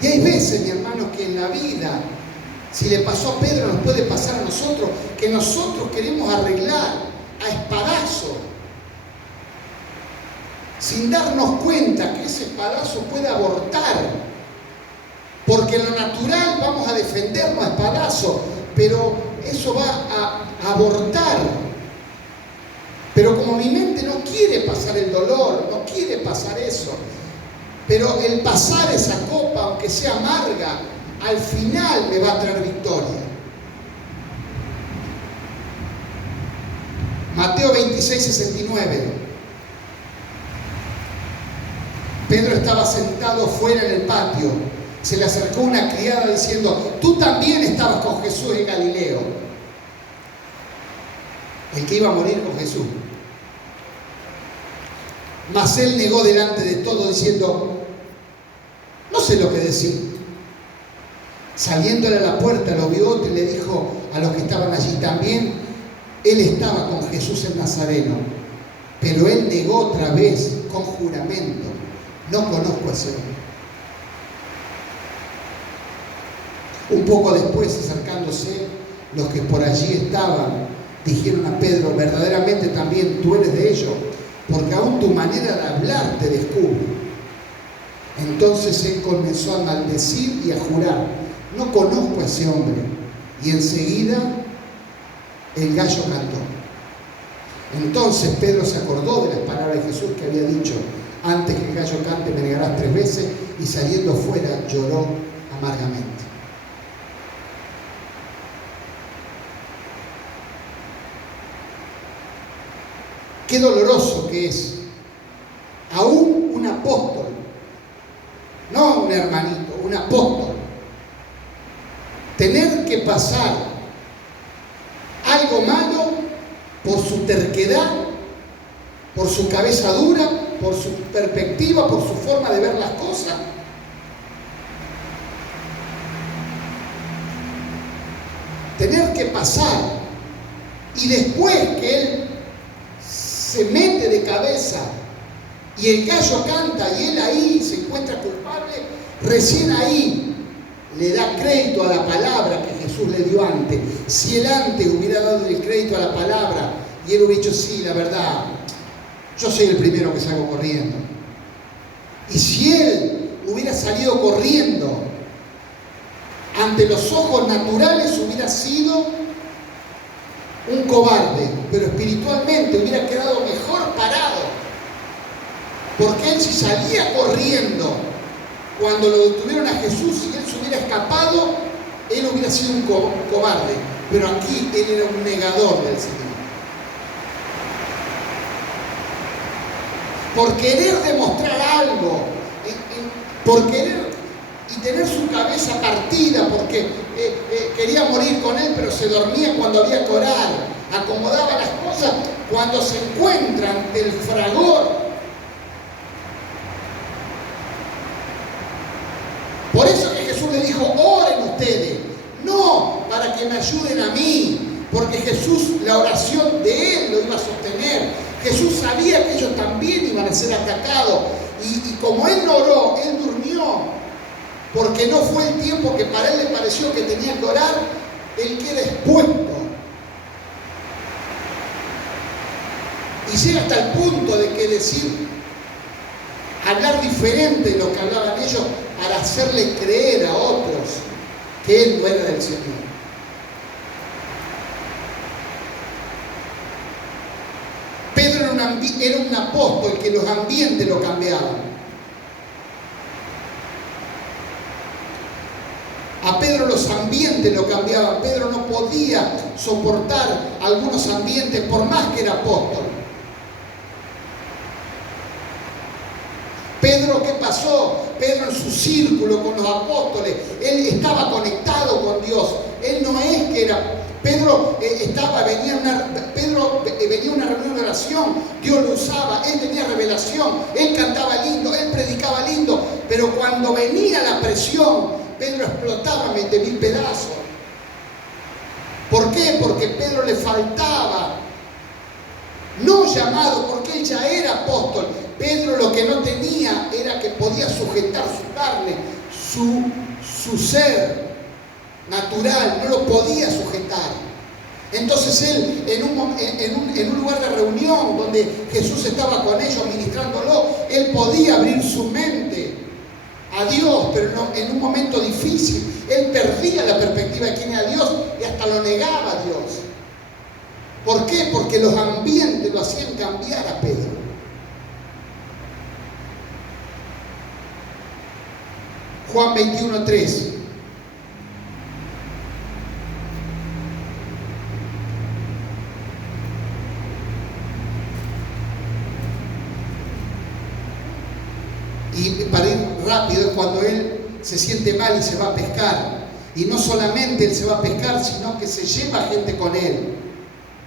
Y hay veces, mi hermano, que en la vida, si le pasó a Pedro, nos puede pasar a nosotros, que nosotros queremos arreglar a espadazo, sin darnos cuenta que ese espadazo puede abortar, porque en lo natural vamos a defendernos a espadazo, pero eso va a abortar. Pero como mi mente no quiere pasar el dolor, no quiere pasar eso, pero el pasar esa copa, aunque sea amarga, al final me va a traer victoria. Mateo 26, 69. Pedro estaba sentado fuera en el patio. Se le acercó una criada diciendo: tú también estabas con Jesús en Galileo. El que iba a morir con Jesús. Mas él negó delante de todo diciendo: no sé lo que decir. Saliéndole a la puerta lo vio otro y le dijo a los que estaban allí también: él estaba con Jesús el Nazareno. Pero él negó otra vez con juramento: no conozco a ese hombre. Un poco después, acercándose, los que por allí estaban dijeron a Pedro: verdaderamente también tú eres de ellos, porque aún tu manera de hablar te descubre. Entonces él comenzó a maldecir y a jurar: no conozco a ese hombre. Y enseguida el gallo cantó. Entonces Pedro se acordó de las palabras de Jesús que había dicho: antes que el gallo cante me negarás 3 veces, y saliendo fuera lloró amargamente. Qué doloroso que es, aún un apóstol, no un hermanito, un apóstol, tener que pasar algo malo por su terquedad, por su cabeza dura, por su perspectiva, por su forma de ver las cosas. Tener que pasar, y después que él se mete de cabeza y el gallo canta y él ahí se encuentra culpable, recién ahí le da crédito a la palabra que Jesús le dio antes. Si él antes hubiera dado el crédito a la palabra y él hubiera dicho: sí, la verdad, yo soy el primero que salgo corriendo. Y si él hubiera salido corriendo, ante los ojos naturales hubiera sido un cobarde, pero espiritualmente hubiera quedado mejor parado. Porque él, si salía corriendo cuando lo detuvieron a Jesús, si él se hubiera escapado, él hubiera sido un cobarde. Pero aquí él era un negador del Señor. Por querer demostrar algo, por querer y tener su cabeza partida, porque quería morir con él, pero se dormía cuando había que orar, acomodaba las cosas cuando se encuentran ante el fragor. Por eso que Jesús le dijo: oren ustedes, no para que me ayuden a mí, porque Jesús, la oración de él lo iba a sostener. Jesús sabía que ellos también iban a ser atacados, y como él no oró, él durmió, porque no fue el tiempo que para él le pareció que tenía que orar. Él queda expuesto. Y llega hasta el punto de que hablar diferente de lo que hablaban ellos, para hacerle creer a otros que él no era del Señor. Pedro era un apóstol que los ambientes lo cambiaban. A Pedro los ambientes lo cambiaban. Pedro no podía soportar algunos ambientes por más que era apóstol. Pedro, ¿qué pasó? Pedro en su círculo con los apóstoles, él estaba conectado con Dios. Él no es que era... Pedro venía una reunión de oración, Dios lo usaba, él tenía revelación, él cantaba lindo, él predicaba lindo, pero cuando venía la presión, Pedro explotaba en 20.000 pedazos. ¿Por qué? Porque Pedro le faltaba, no llamado, porque él ya era apóstol. Pedro lo que no tenía era que podía sujetar su carne, su ser natural, no lo podía sujetar. Entonces él, en un lugar de reunión donde Jesús estaba con ellos ministrándolo, él podía abrir su mente a Dios, pero no, en un momento difícil. Él perdía la perspectiva de quién era Dios y hasta lo negaba a Dios. ¿Por qué? Porque los ambientes lo hacían cambiar a Pedro. Juan 21:3. Y para ir rápido es cuando él se siente mal y se va a pescar. Y no solamente él se va a pescar, sino que se lleva gente con él.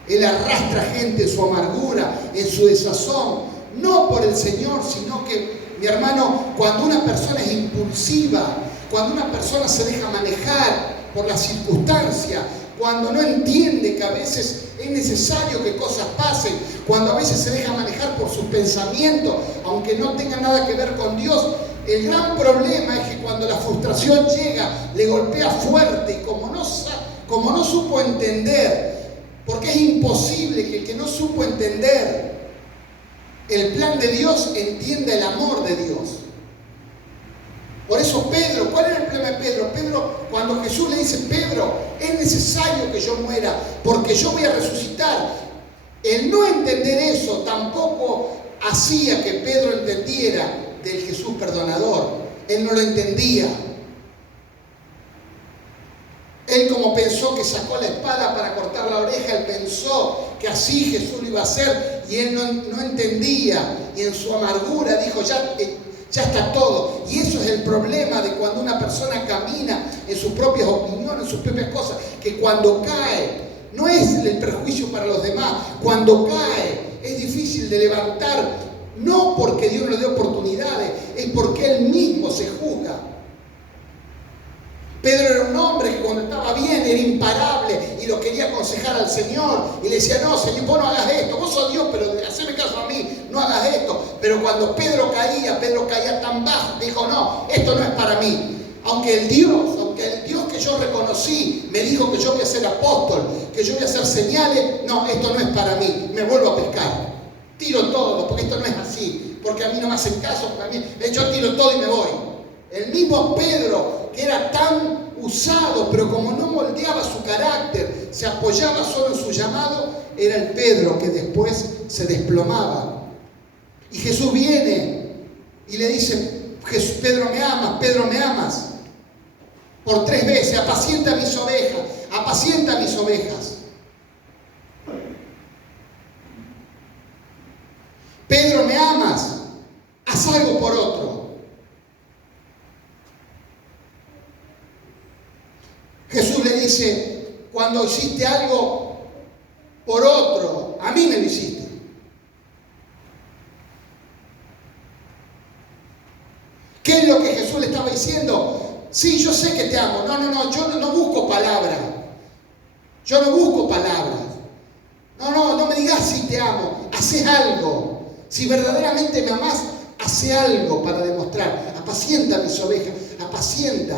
Él arrastra gente en su amargura, en su desazón. No por el Señor, sino que, mi hermano, cuando una persona es impulsiva, cuando una persona se deja manejar por las circunstancias, cuando no entiende que a veces es necesario que cosas pasen, cuando a veces se deja manejar por sus pensamientos, aunque no tenga nada que ver con Dios, el gran problema es que cuando la frustración llega, le golpea fuerte y como no supo entender, porque es imposible que el que no supo entender el plan de Dios entienda el amor de Dios. Por eso Pedro, ¿cuál era el problema de Pedro? Pedro, cuando Jesús le dice, Pedro, es necesario que yo muera porque yo voy a resucitar. El no entender eso tampoco hacía que Pedro entendiera del Jesús perdonador. Él no lo entendía. Él, como pensó que sacó la espada para cortar la oreja, él pensó que así Jesús lo iba a hacer y él no entendía. Y en su amargura dijo, ya está todo. Y eso es el problema de cuando una persona camina en sus propias opiniones, en sus propias cosas, que cuando cae, no es el perjuicio para los demás, cuando cae es difícil de levantar, no porque Dios no le dé oportunidades, es porque él mismo se juzga. Pedro era un hombre que cuando estaba bien era imparable y lo quería aconsejar al Señor y le decía, no, Señor, vos no hagas esto, vos sos Dios, pero haceme caso a mí, no hagas esto. Pero cuando Pedro caía tan bajo, dijo, no, esto no es para mí. Aunque el Dios que yo reconocí me dijo que yo voy a ser apóstol, que yo voy a hacer señales, no, esto no es para mí, me vuelvo a pescar. Tiro todo, porque esto no es así, porque a mí no me hacen caso, yo tiro todo y me voy. El mismo Pedro, que era tan usado, pero como no moldeaba su carácter, se apoyaba solo en su llamado, era el Pedro que después se desplomaba. Y Jesús viene y le dice, Pedro, me amas. Por 3 veces, apacienta mis ovejas. Pedro, me amas, haz algo por otro. Jesús le dice, cuando hiciste algo por otro, a mí me lo hiciste. ¿Qué es lo que Jesús le estaba diciendo? Sí, yo sé que te amo. No, yo no busco palabras. Yo no busco palabras. No me digas si te amo. Haces algo. Si verdaderamente me amás, hace algo para demostrar. Apacienta mis ovejas. Apacienta.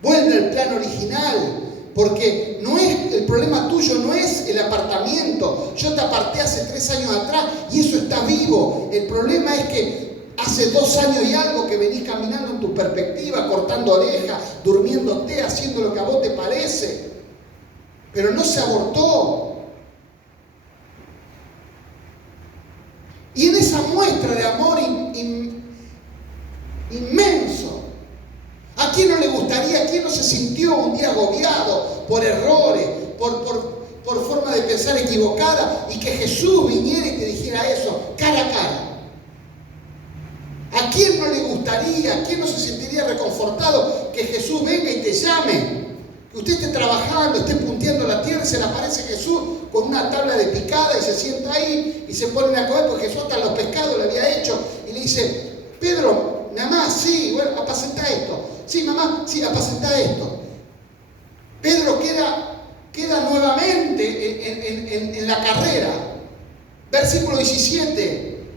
Vuelve al plan original. Porque el problema tuyo no es el apartamiento. Yo te aparté hace 3 años atrás y eso está vivo. El problema es que hace 2 años y algo que venís caminando en tu perspectiva, cortando orejas, durmiéndote, haciendo lo que a vos te parece. Pero no se abortó. Y en esa muestra de amor inmenso, ¿a quién no le gustaría, a quién no se sintió un día agobiado por errores, por forma de pensar equivocada y que Jesús viniera y te dijera eso cara a cara? ¿A quién no le gustaría, a quién no se sentiría reconfortado que Jesús venga y te llame? Que usted esté trabajando, esté punteando la tierra y se le aparece Jesús con una tabla de picada y se sienta ahí y se pone a comer porque Jesús hasta los pescados le había hecho y le dice, Pedro, mamá, sí, bueno, apacentá esto. Sí, mamá, sí, apacentá esto. Pedro queda queda nuevamente en la carrera. Versículo 17.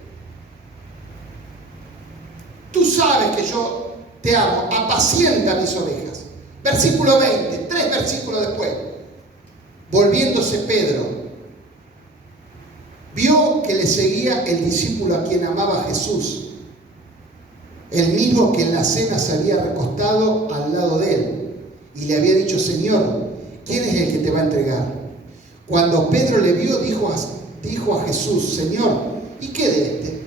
Tú sabes que yo te amo, apacienta mis ovejas. Versículo 20, 3 versículos después. Volviéndose Pedro, vio que le seguía el discípulo a quien amaba Jesús, el mismo que en la cena se había recostado al lado de él, y le había dicho: Señor, ¿quién es el que te va a entregar? Cuando Pedro le vio, dijo a Jesús: Señor, ¿y qué de este?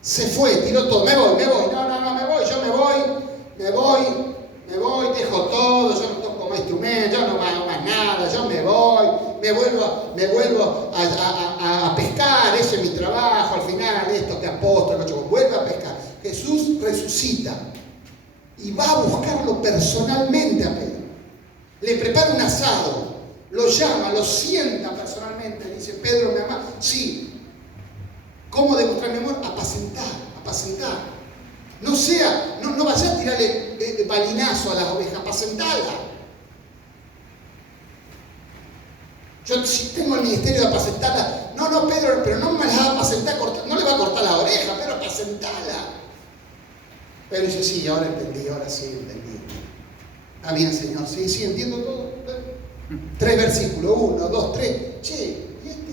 Se fue, tiró todo. Me voy. No, me voy, yo me voy, dejo todo, yo no toco más instrumentos, yo no hago más nada, yo me voy, me vuelvo a pescar, ese es mi trabajo, al final esto que apóstol, yo vuelvo a pescar. Jesús resucita y va a buscarlo personalmente a Pedro. Le prepara un asado, lo llama, lo sienta personalmente, le dice: Pedro, ¿me ama? Sí. ¿Cómo demostrar mi amor? Apacentar. No vayas a tirarle balinazo a las ovejas, apacentala. Yo si tengo el ministerio de apacentarla, no, Pedro, pero no me la va a apacentar, no le va a cortar la oreja, pero apacentala. Pero dice: sí, ahora entendí, ahora sí entendí. Ah, bien, Señor, sí, entiendo todo. 3 versículos, 1, 2, 3. Che, ¿y este?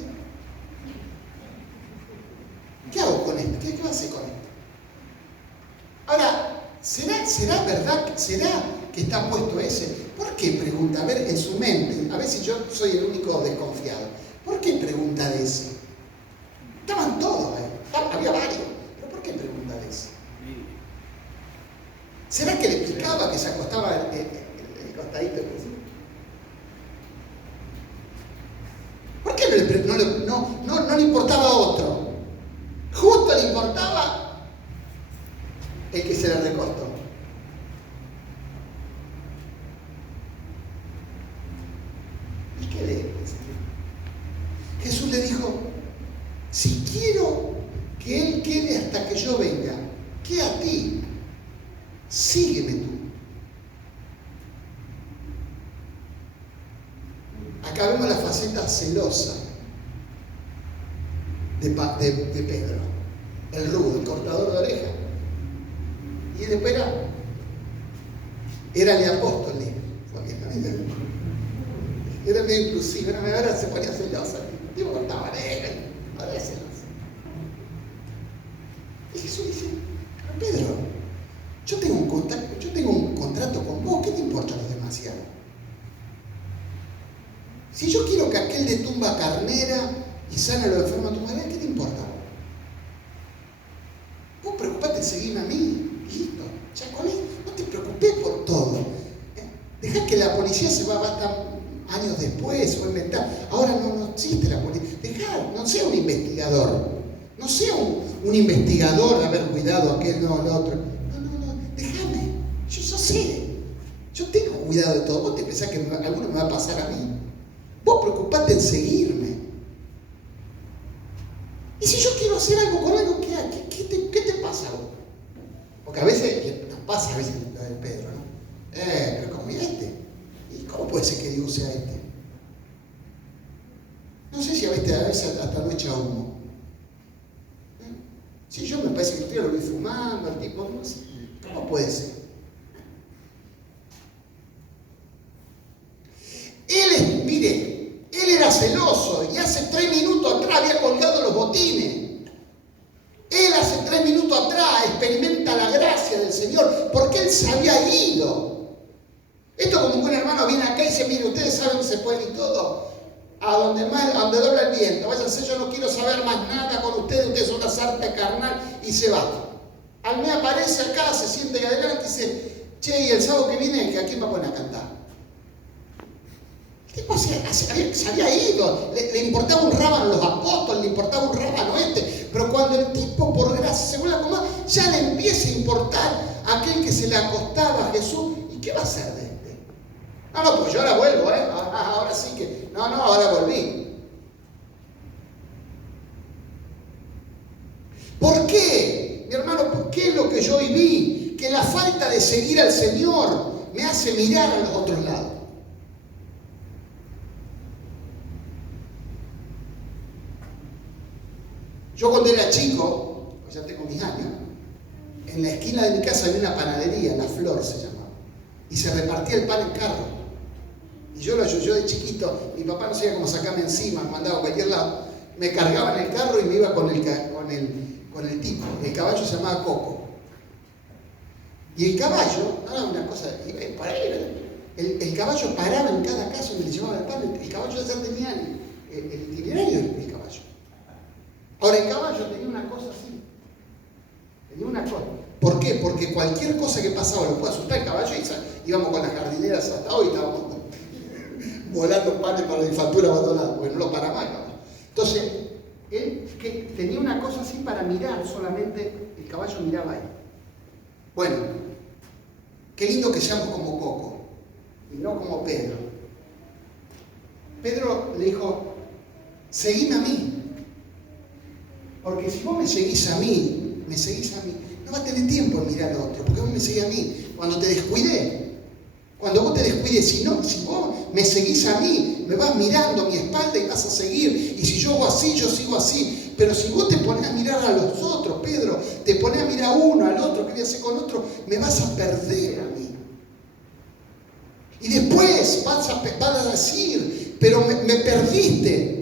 ¿Qué hago con esto? ¿Qué va a hacer con esto? Ahora, ¿será verdad? ¿Será que está puesto ese? ¿Por qué pregunta? A ver, en su mente, a ver si yo soy el único desconfiado. ¿Por qué pregunta de ese? Estaban todos, había varios, pero ¿por qué pregunta de ese? ¿Será que le picaba que se acostaba el costadito? ¿Por qué no le importaba a otro? Justo le importaba el que se le recortó. ¿Y qué le dijo? Jesús le dijo: si quiero que él quede hasta que yo venga, ¿qué a ti? Sígueme tú. Acá vemos la faceta celosa de Pedro, el rudo, el cortador de oreja. Y después era el apóstol, era medio inclusive, ahora se ponía celosa, el tipo cortaba oreja, ahora es celosa. Y Jesús dice: Pedro, yo tengo un contrato con vos, ¿qué te importa lo demasiado? Si yo quiero que aquel de tumba carnera y sana lo enfermo a tu madre, ¿qué te importa? Vos preocupate en seguirme a mí, listo, ya con eso, no te preocupes por todo. Dejá que la policía se va hasta años después o inventar. Ahora no existe la policía. Dejá, no sea un investigador. No sea un investigador de haber cuidado a aquel, no, al otro. No, déjame. Yo sé. Yo tengo cuidado de todo. Vos te pensás que alguno me va a pasar a mí. Vos preocupate en seguirme. Y si yo quiero hacer algo con algo, ¿qué te pasa a vos? Porque a veces nos pasa, a veces lo de Pedro, ¿no? Pero como este. ¿Y cómo puede ser que Dios sea este? No sé si a veces hasta no echa humo. Si yo me parece que el tío lo vi fumando, el tipo, no sé. ¿Cómo puede ser? Él era celoso y hace 3 minutos atrás había colgado los botines. Él hace 3 minutos atrás experimenta la gracia del Señor porque él se había ido. Esto como un hermano viene acá y dice: mire, ustedes saben que se puede ir todo. A donde dobla el viento, váyanse, yo no quiero saber más nada con ustedes son una sarta carnal, y se va. Al mes aparece acá, se siente ahí adelante y dice: che, y el sábado que viene, ¿a quién va a poner a cantar? El tipo se había ido, le importaba un rábano a los apóstoles, le importaba un rábano pero cuando el tipo por gracia se vuelve a comer, ya le empieza a importar a aquel que se le acostaba a Jesús. ¿Y qué va a hacer de este? No, pues yo ahora vuelvo, ahora sí que, ahora volví. ¿Por qué? Mi hermano, ¿por qué lo que yo viví? que la falta de seguir al Señor me hace mirar a los otros lados. Yo cuando era chico, pues ya tengo mis años, en la esquina de mi casa había una panadería, La Flor se llamaba, y se repartía el pan en carro. Y yo de chiquito, mi papá no sabía cómo sacarme encima, me mandaba a cualquier lado, me cargaba en el carro y me iba con el tipo. El caballo se llamaba Coco. Y el caballo, una cosa, el caballo paraba en cada casa y me le llevaba el pan. El caballo ya tenía el itinerario del caballo. Ahora, el caballo tenía una cosa así. Tenía una cosa. ¿Por qué? Porque cualquier cosa que pasaba lo puede asustar el caballo y íbamos con las jardineras hasta hoy, estábamos volando panes para la infactura abandonada, porque no lo paraba el caballo. Entonces, él que tenía una cosa así para mirar solamente, el caballo miraba a él. Bueno, qué lindo que seamos como Coco y no como Pedro. Pedro le dijo, seguime a mí. Porque si vos me seguís a mí, no vas a tener tiempo en mirar a otro, porque vos me seguís a mí. Cuando vos te descuides, si vos me seguís a mí, me vas mirando a mi espalda y vas a seguir. Y si yo hago así, yo sigo así. Pero si vos te pones a mirar a los otros, Pedro, te pones a mirar a uno, al otro, ¿qué voy a hacer con otro? Me vas a perder a mí. Y después vas a decir, pero me perdiste.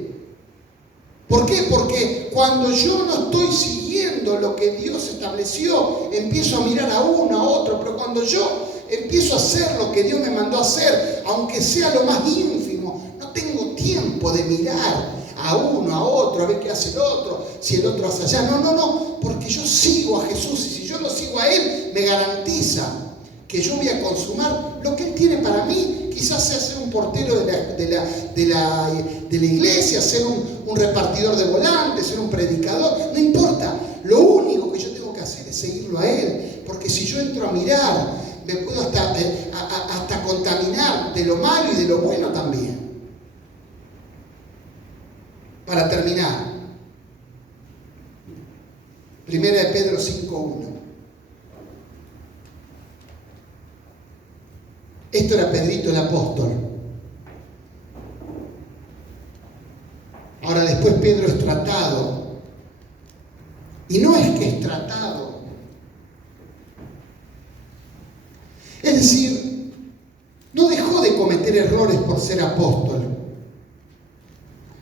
¿Por qué? Porque cuando yo no estoy siguiendo lo que Dios estableció, empiezo a mirar a uno, a otro, pero cuando yo empiezo a hacer lo que Dios me mandó a hacer, aunque sea lo más ínfimo, no tengo tiempo de mirar a uno, a otro, a ver qué hace el otro, si el otro hace allá. No, porque yo sigo a Jesús y si yo lo sigo a Él, me garantiza que yo voy a consumar lo que Él tiene para mí. Quizás sea ser un portero de la iglesia, ser un repartidor de volantes, ser un predicador, no importa. Lo único que yo tengo que hacer es seguirlo a Él, porque si yo entro a mirar, me puedo hasta contaminar de lo malo y de lo bueno también. Para terminar, 1 de Pedro 5:1. Esto era Pedrito el apóstol. Ahora después Pedro es tratado. Y no es que es tratado. Es decir, no dejó de cometer errores por ser apóstol.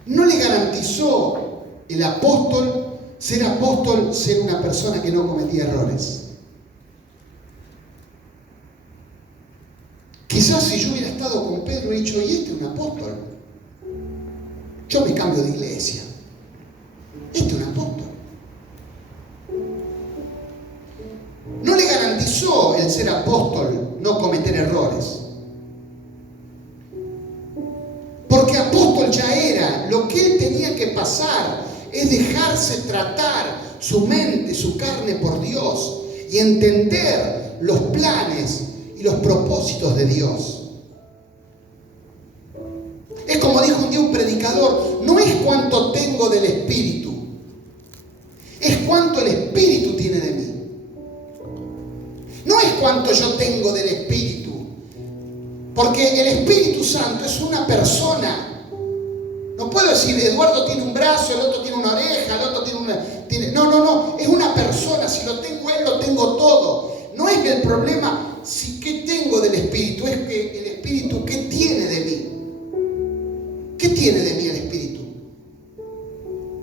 No le garantizó el apóstol ser una persona que no cometía errores. Quizás si yo hubiera estado con Pedro y dicho, y este es un apóstol, yo me cambio de iglesia. Este es un apóstol. No le garantizó el ser apóstol no cometer errores. Porque apóstol ya era. Lo que él tenía que pasar es dejarse tratar su mente, su carne por Dios y entender los planes y los propósitos de Dios. Es como dijo un día un predicador, no es cuánto tengo del Espíritu, es cuánto el Espíritu tiene de mí. No es cuánto yo tengo del Espíritu, porque el Espíritu Santo es una persona. No puedo decir, Eduardo tiene un brazo, el otro tiene una oreja, el otro tiene... No, es una persona. Si lo tengo él, lo tengo todo. No es que el problema, ¿qué tengo del Espíritu? Es que el Espíritu, ¿qué tiene de mí? ¿Qué tiene de mí el Espíritu?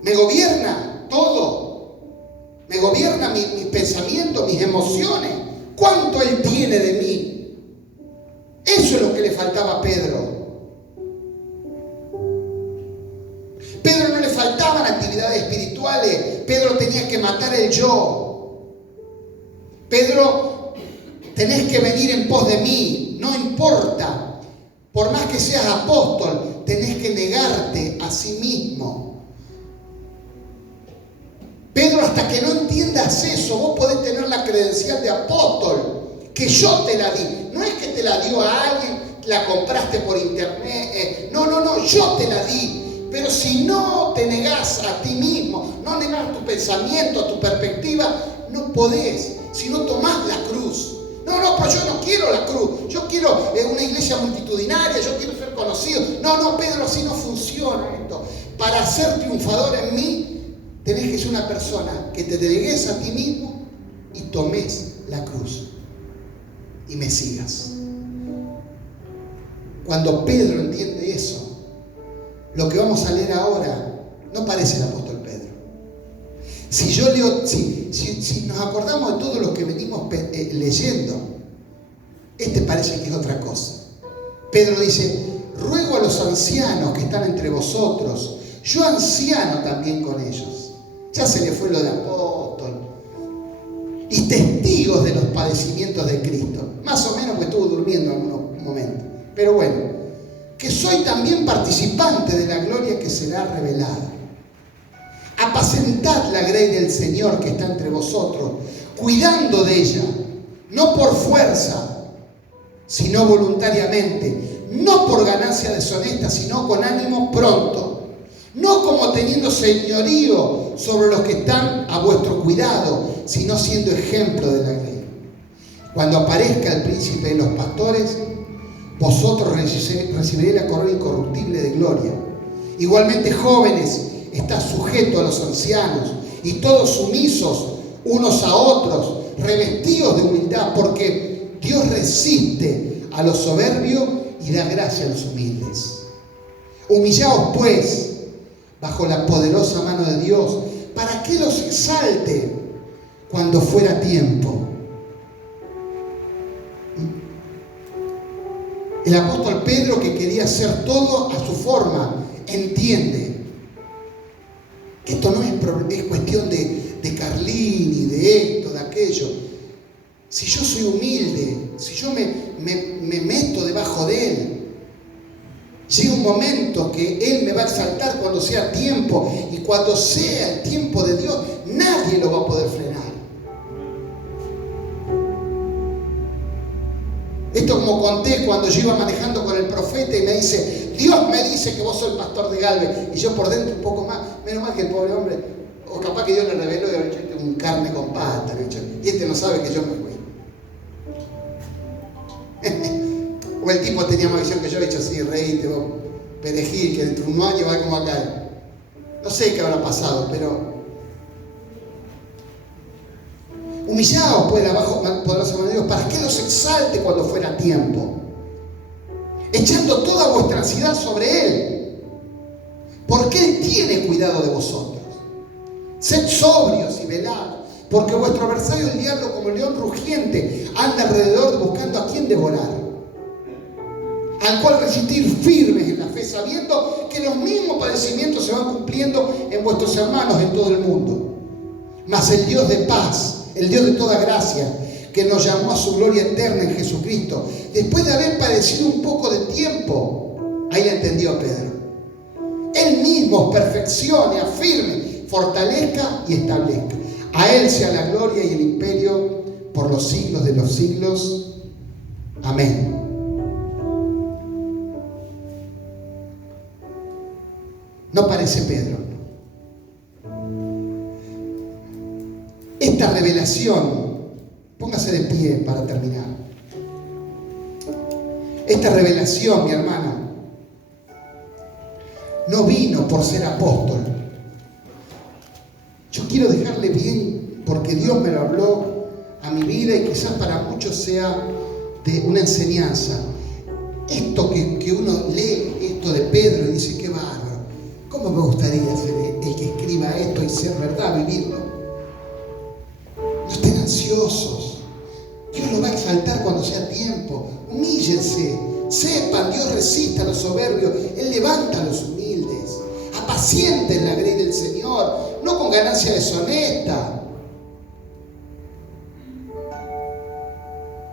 ¿Me gobierna todo? ¿Me gobierna mis pensamientos, mis emociones? ¿Cuánto Él tiene de mí? Eso es lo que le faltaba a Pedro. Pedro no le faltaban actividades espirituales. Pedro tenía que matar el yo. Pedro, tenés que venir en pos de mí. No importa. Por más que seas apóstol, tenés que negarte a sí mismo. Pedro, hasta que no entiendas eso, vos podés tener la credencial de apóstol, que yo te la di. No es que te la dio a alguien, la compraste por internet. No, yo te la di. Pero si no te negás a ti mismo, no negás tu pensamiento, tu perspectiva, no podés. si no tomás la cruz. No, pero yo no quiero la cruz. Yo quiero una iglesia multitudinaria, yo quiero ser conocido. No, Pedro, así no funciona esto. Para ser triunfador en mí, tenés que ser una persona que te delegues a ti mismo y tomes la cruz y me sigas. Cuando Pedro entiende eso, lo que vamos a leer ahora no parece el apóstol Pedro. Si yo leo, si nos acordamos de todo lo que venimos leyendo, parece que es otra cosa. Pedro dice: ruego a los ancianos que están entre vosotros, yo anciano también con ellos. Ya se le fue lo de apóstol. Y testigos de los padecimientos de Cristo. Más o menos que estuvo durmiendo en algunos momentos. Pero bueno, que soy también participante de la gloria que será revelada. Apacentad la grey del Señor que está entre vosotros, cuidando de ella, no por fuerza, sino voluntariamente, no por ganancia deshonesta, sino con ánimo pronto, no como teniendo señorío sobre los que están a vuestro cuidado, sino siendo ejemplo de la grey. Cuando aparezca el príncipe de los pastores, vosotros recibiréis la corona incorruptible de gloria. Igualmente, jóvenes, está sujeto a los ancianos y todos sumisos unos a otros, revestidos de humildad, porque Dios resiste a los soberbios y da gracia a los humildes. Humillaos pues bajo la poderosa mano de Dios, para que los exalte cuando fuera tiempo. El apóstol Pedro, que quería hacer todo a su forma, entiende que esto no es cuestión de Carlini, de esto, de aquello. Si yo soy humilde, si yo me meto debajo de Él, llega un momento que Él me va a exaltar cuando sea tiempo, y cuando sea el tiempo de Dios, nadie lo va a poder frenar. Esto, como conté cuando yo iba manejando con el profeta y me dice: Dios me dice que vos sos el pastor de Galvez, y yo por dentro un poco más, menos mal que el pobre hombre, o capaz que Dios le reveló y había hecho un carne con pata, y no sabe que yo me fui. O el tipo tenía más visión que yo, he dicho así: reíte vos, perejil, que dentro de un año va a ver cómo va a caer. No sé qué habrá pasado, pero humillaos pues abajo poderosa mano de Dios, para que los exalte cuando fuera tiempo, echando toda vuestra ansiedad sobre Él, porque Él tiene cuidado de vosotros. Sed sobrios y velad, porque vuestro adversario, el diablo, como león rugiente, anda alrededor buscando a quien devorar, al cual resistir firmes en la fe, sabiendo que los mismos padecimientos se van cumpliendo en vuestros hermanos en todo el mundo. Mas el Dios de paz, el Dios de toda gracia, que nos llamó a su gloria eterna en Jesucristo, después de haber padecido un poco de tiempo, ahí la entendió Pedro, Él mismo os perfeccione, afirme, fortalezca y establezca. A Él sea la gloria y el imperio por los siglos de los siglos. Amén. No parece Pedro. Esta revelación, póngase de pie para terminar. Esta revelación, mi hermano, no vino por ser apóstol. Yo quiero dejarle bien, porque Dios me lo habló a mi vida y quizás para muchos sea de una enseñanza. Esto que uno lee, esto de Pedro, y dice: qué bárbaro, ¿cómo me gustaría ser el que escriba esto y ser verdad, vivirlo? No estén ansiosos. Dios lo va a exaltar cuando sea tiempo. Humíllense. Sepan, Dios resiste a los soberbios. Él levanta a los humildes. Apacienten la grey del Señor, no con ganancia deshonesta.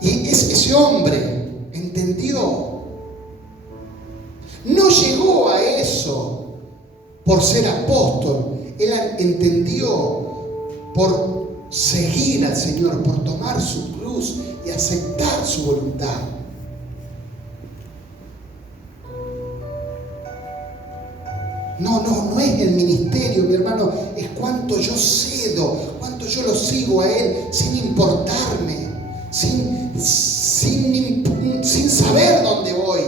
Y ese hombre entendió. No llegó a eso por ser apóstol. Él entendió por seguir al Señor, por tomar su cruz y aceptar su voluntad. No es el ministerio, mi hermano, es cuánto yo cedo, cuánto yo lo sigo a Él sin importarme, sin saber dónde voy.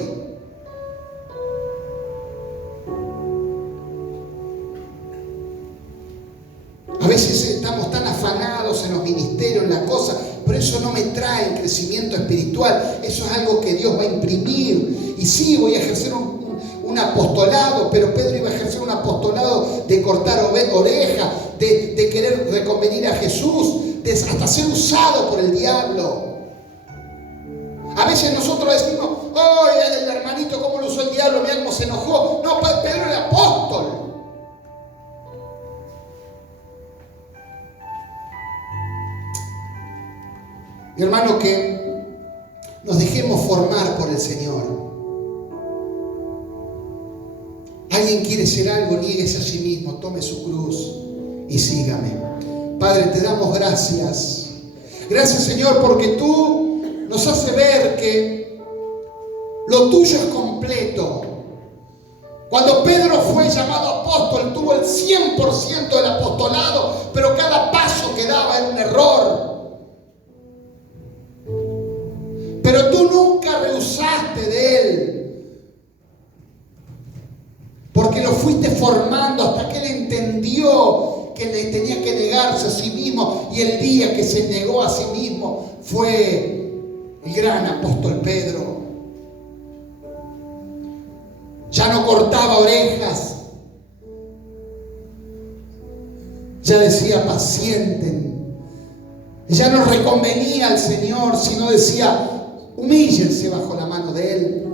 A veces estamos tan afanados en los ministerios, en las cosas, pero eso no me trae crecimiento espiritual. Eso es algo que Dios va a imprimir. Y sí, voy a ejercer un apostolado, pero Pedro iba a ejercer un apostolado de cortar orejas, de querer reconvenir a Jesús, de hasta ser usado por el diablo. A veces nosotros decimos, ¡oh, el hermanito cómo lo usó el diablo! Mirá cómo se enojó. No, Pedro era apóstol. Mi hermano, que nos dejemos formar por el Señor. Alguien quiere ser algo, niéguese a sí mismo, tome su cruz y sígame. Padre, te damos gracias. Gracias, Señor, porque tú nos haces ver que lo tuyo es completo. Cuando Pedro fue llamado apóstol, tuvo el 100% del apostolado, pero cada paso que daba era un error. Pero tú nunca rehusaste de él, porque lo fuiste formando hasta que él entendió que le tenía que negarse a sí mismo, y el día que se negó a sí mismo fue el gran apóstol Pedro. Ya no cortaba orejas, ya decía pacienten, ya no reconvenía al Señor, sino decía humíllense bajo la mano de Él.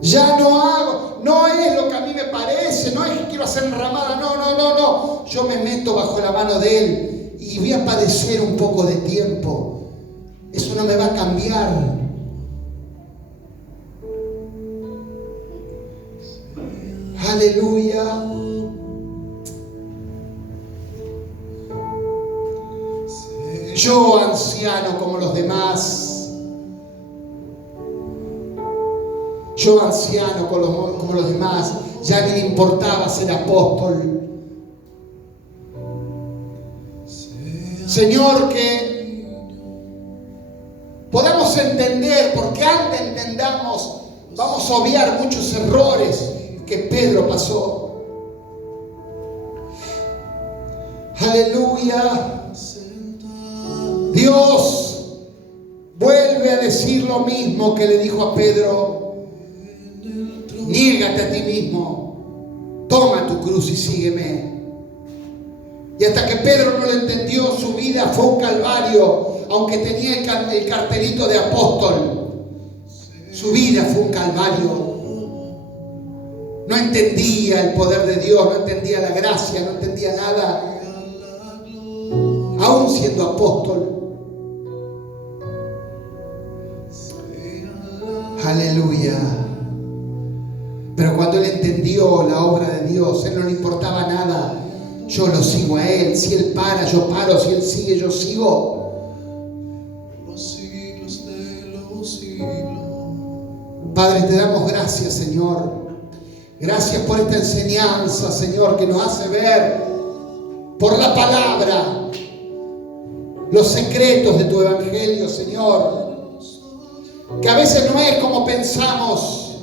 Ya no es lo que a mí me parece, no es que quiero hacer enramada, no. Yo me meto bajo la mano de Él y voy a padecer un poco de tiempo. Eso no me va a cambiar. Aleluya. Yo, anciano como los demás, como los demás, ya ni me importaba ser apóstol. Señor, que podamos entender, porque antes entendamos, vamos a obviar muchos errores que Pedro pasó. Aleluya. Dios vuelve a decir lo mismo que le dijo a Pedro: niégate a ti mismo, toma tu cruz y sígueme. Y hasta que Pedro no lo entendió, su vida fue un calvario. Aunque tenía el cartelito de apóstol, su vida fue un calvario. No entendía el poder de Dios, no entendía la gracia, no entendía nada, aún siendo apóstol. Aleluya. Pero cuando él entendió la obra de Dios, a él no le importaba nada. Yo lo sigo a Él. Si Él para, yo paro. Si Él sigue, yo sigo. Padre, te damos gracias, Señor. Gracias por esta enseñanza, Señor, que nos hace ver por la palabra los secretos de tu evangelio, Señor. Que a veces no es como pensamos.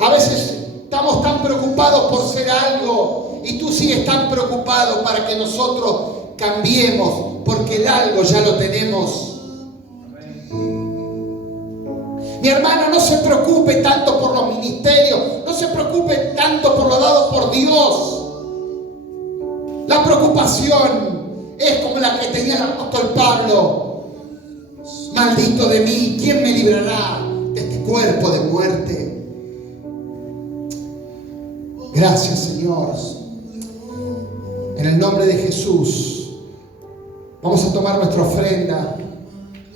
A veces estamos tan preocupados por ser algo y tú sigues tan preocupado para que nosotros cambiemos, porque el algo ya lo tenemos. Mi hermano, no se preocupe tanto por los ministerios, no se preocupe tanto por lo dado por Dios. La preocupación es como la que tenía el apóstol Pablo: maldito de mí, ¿quién me librará de este cuerpo de muerte? Gracias, Señor. En el nombre de Jesús, vamos a tomar nuestra ofrenda.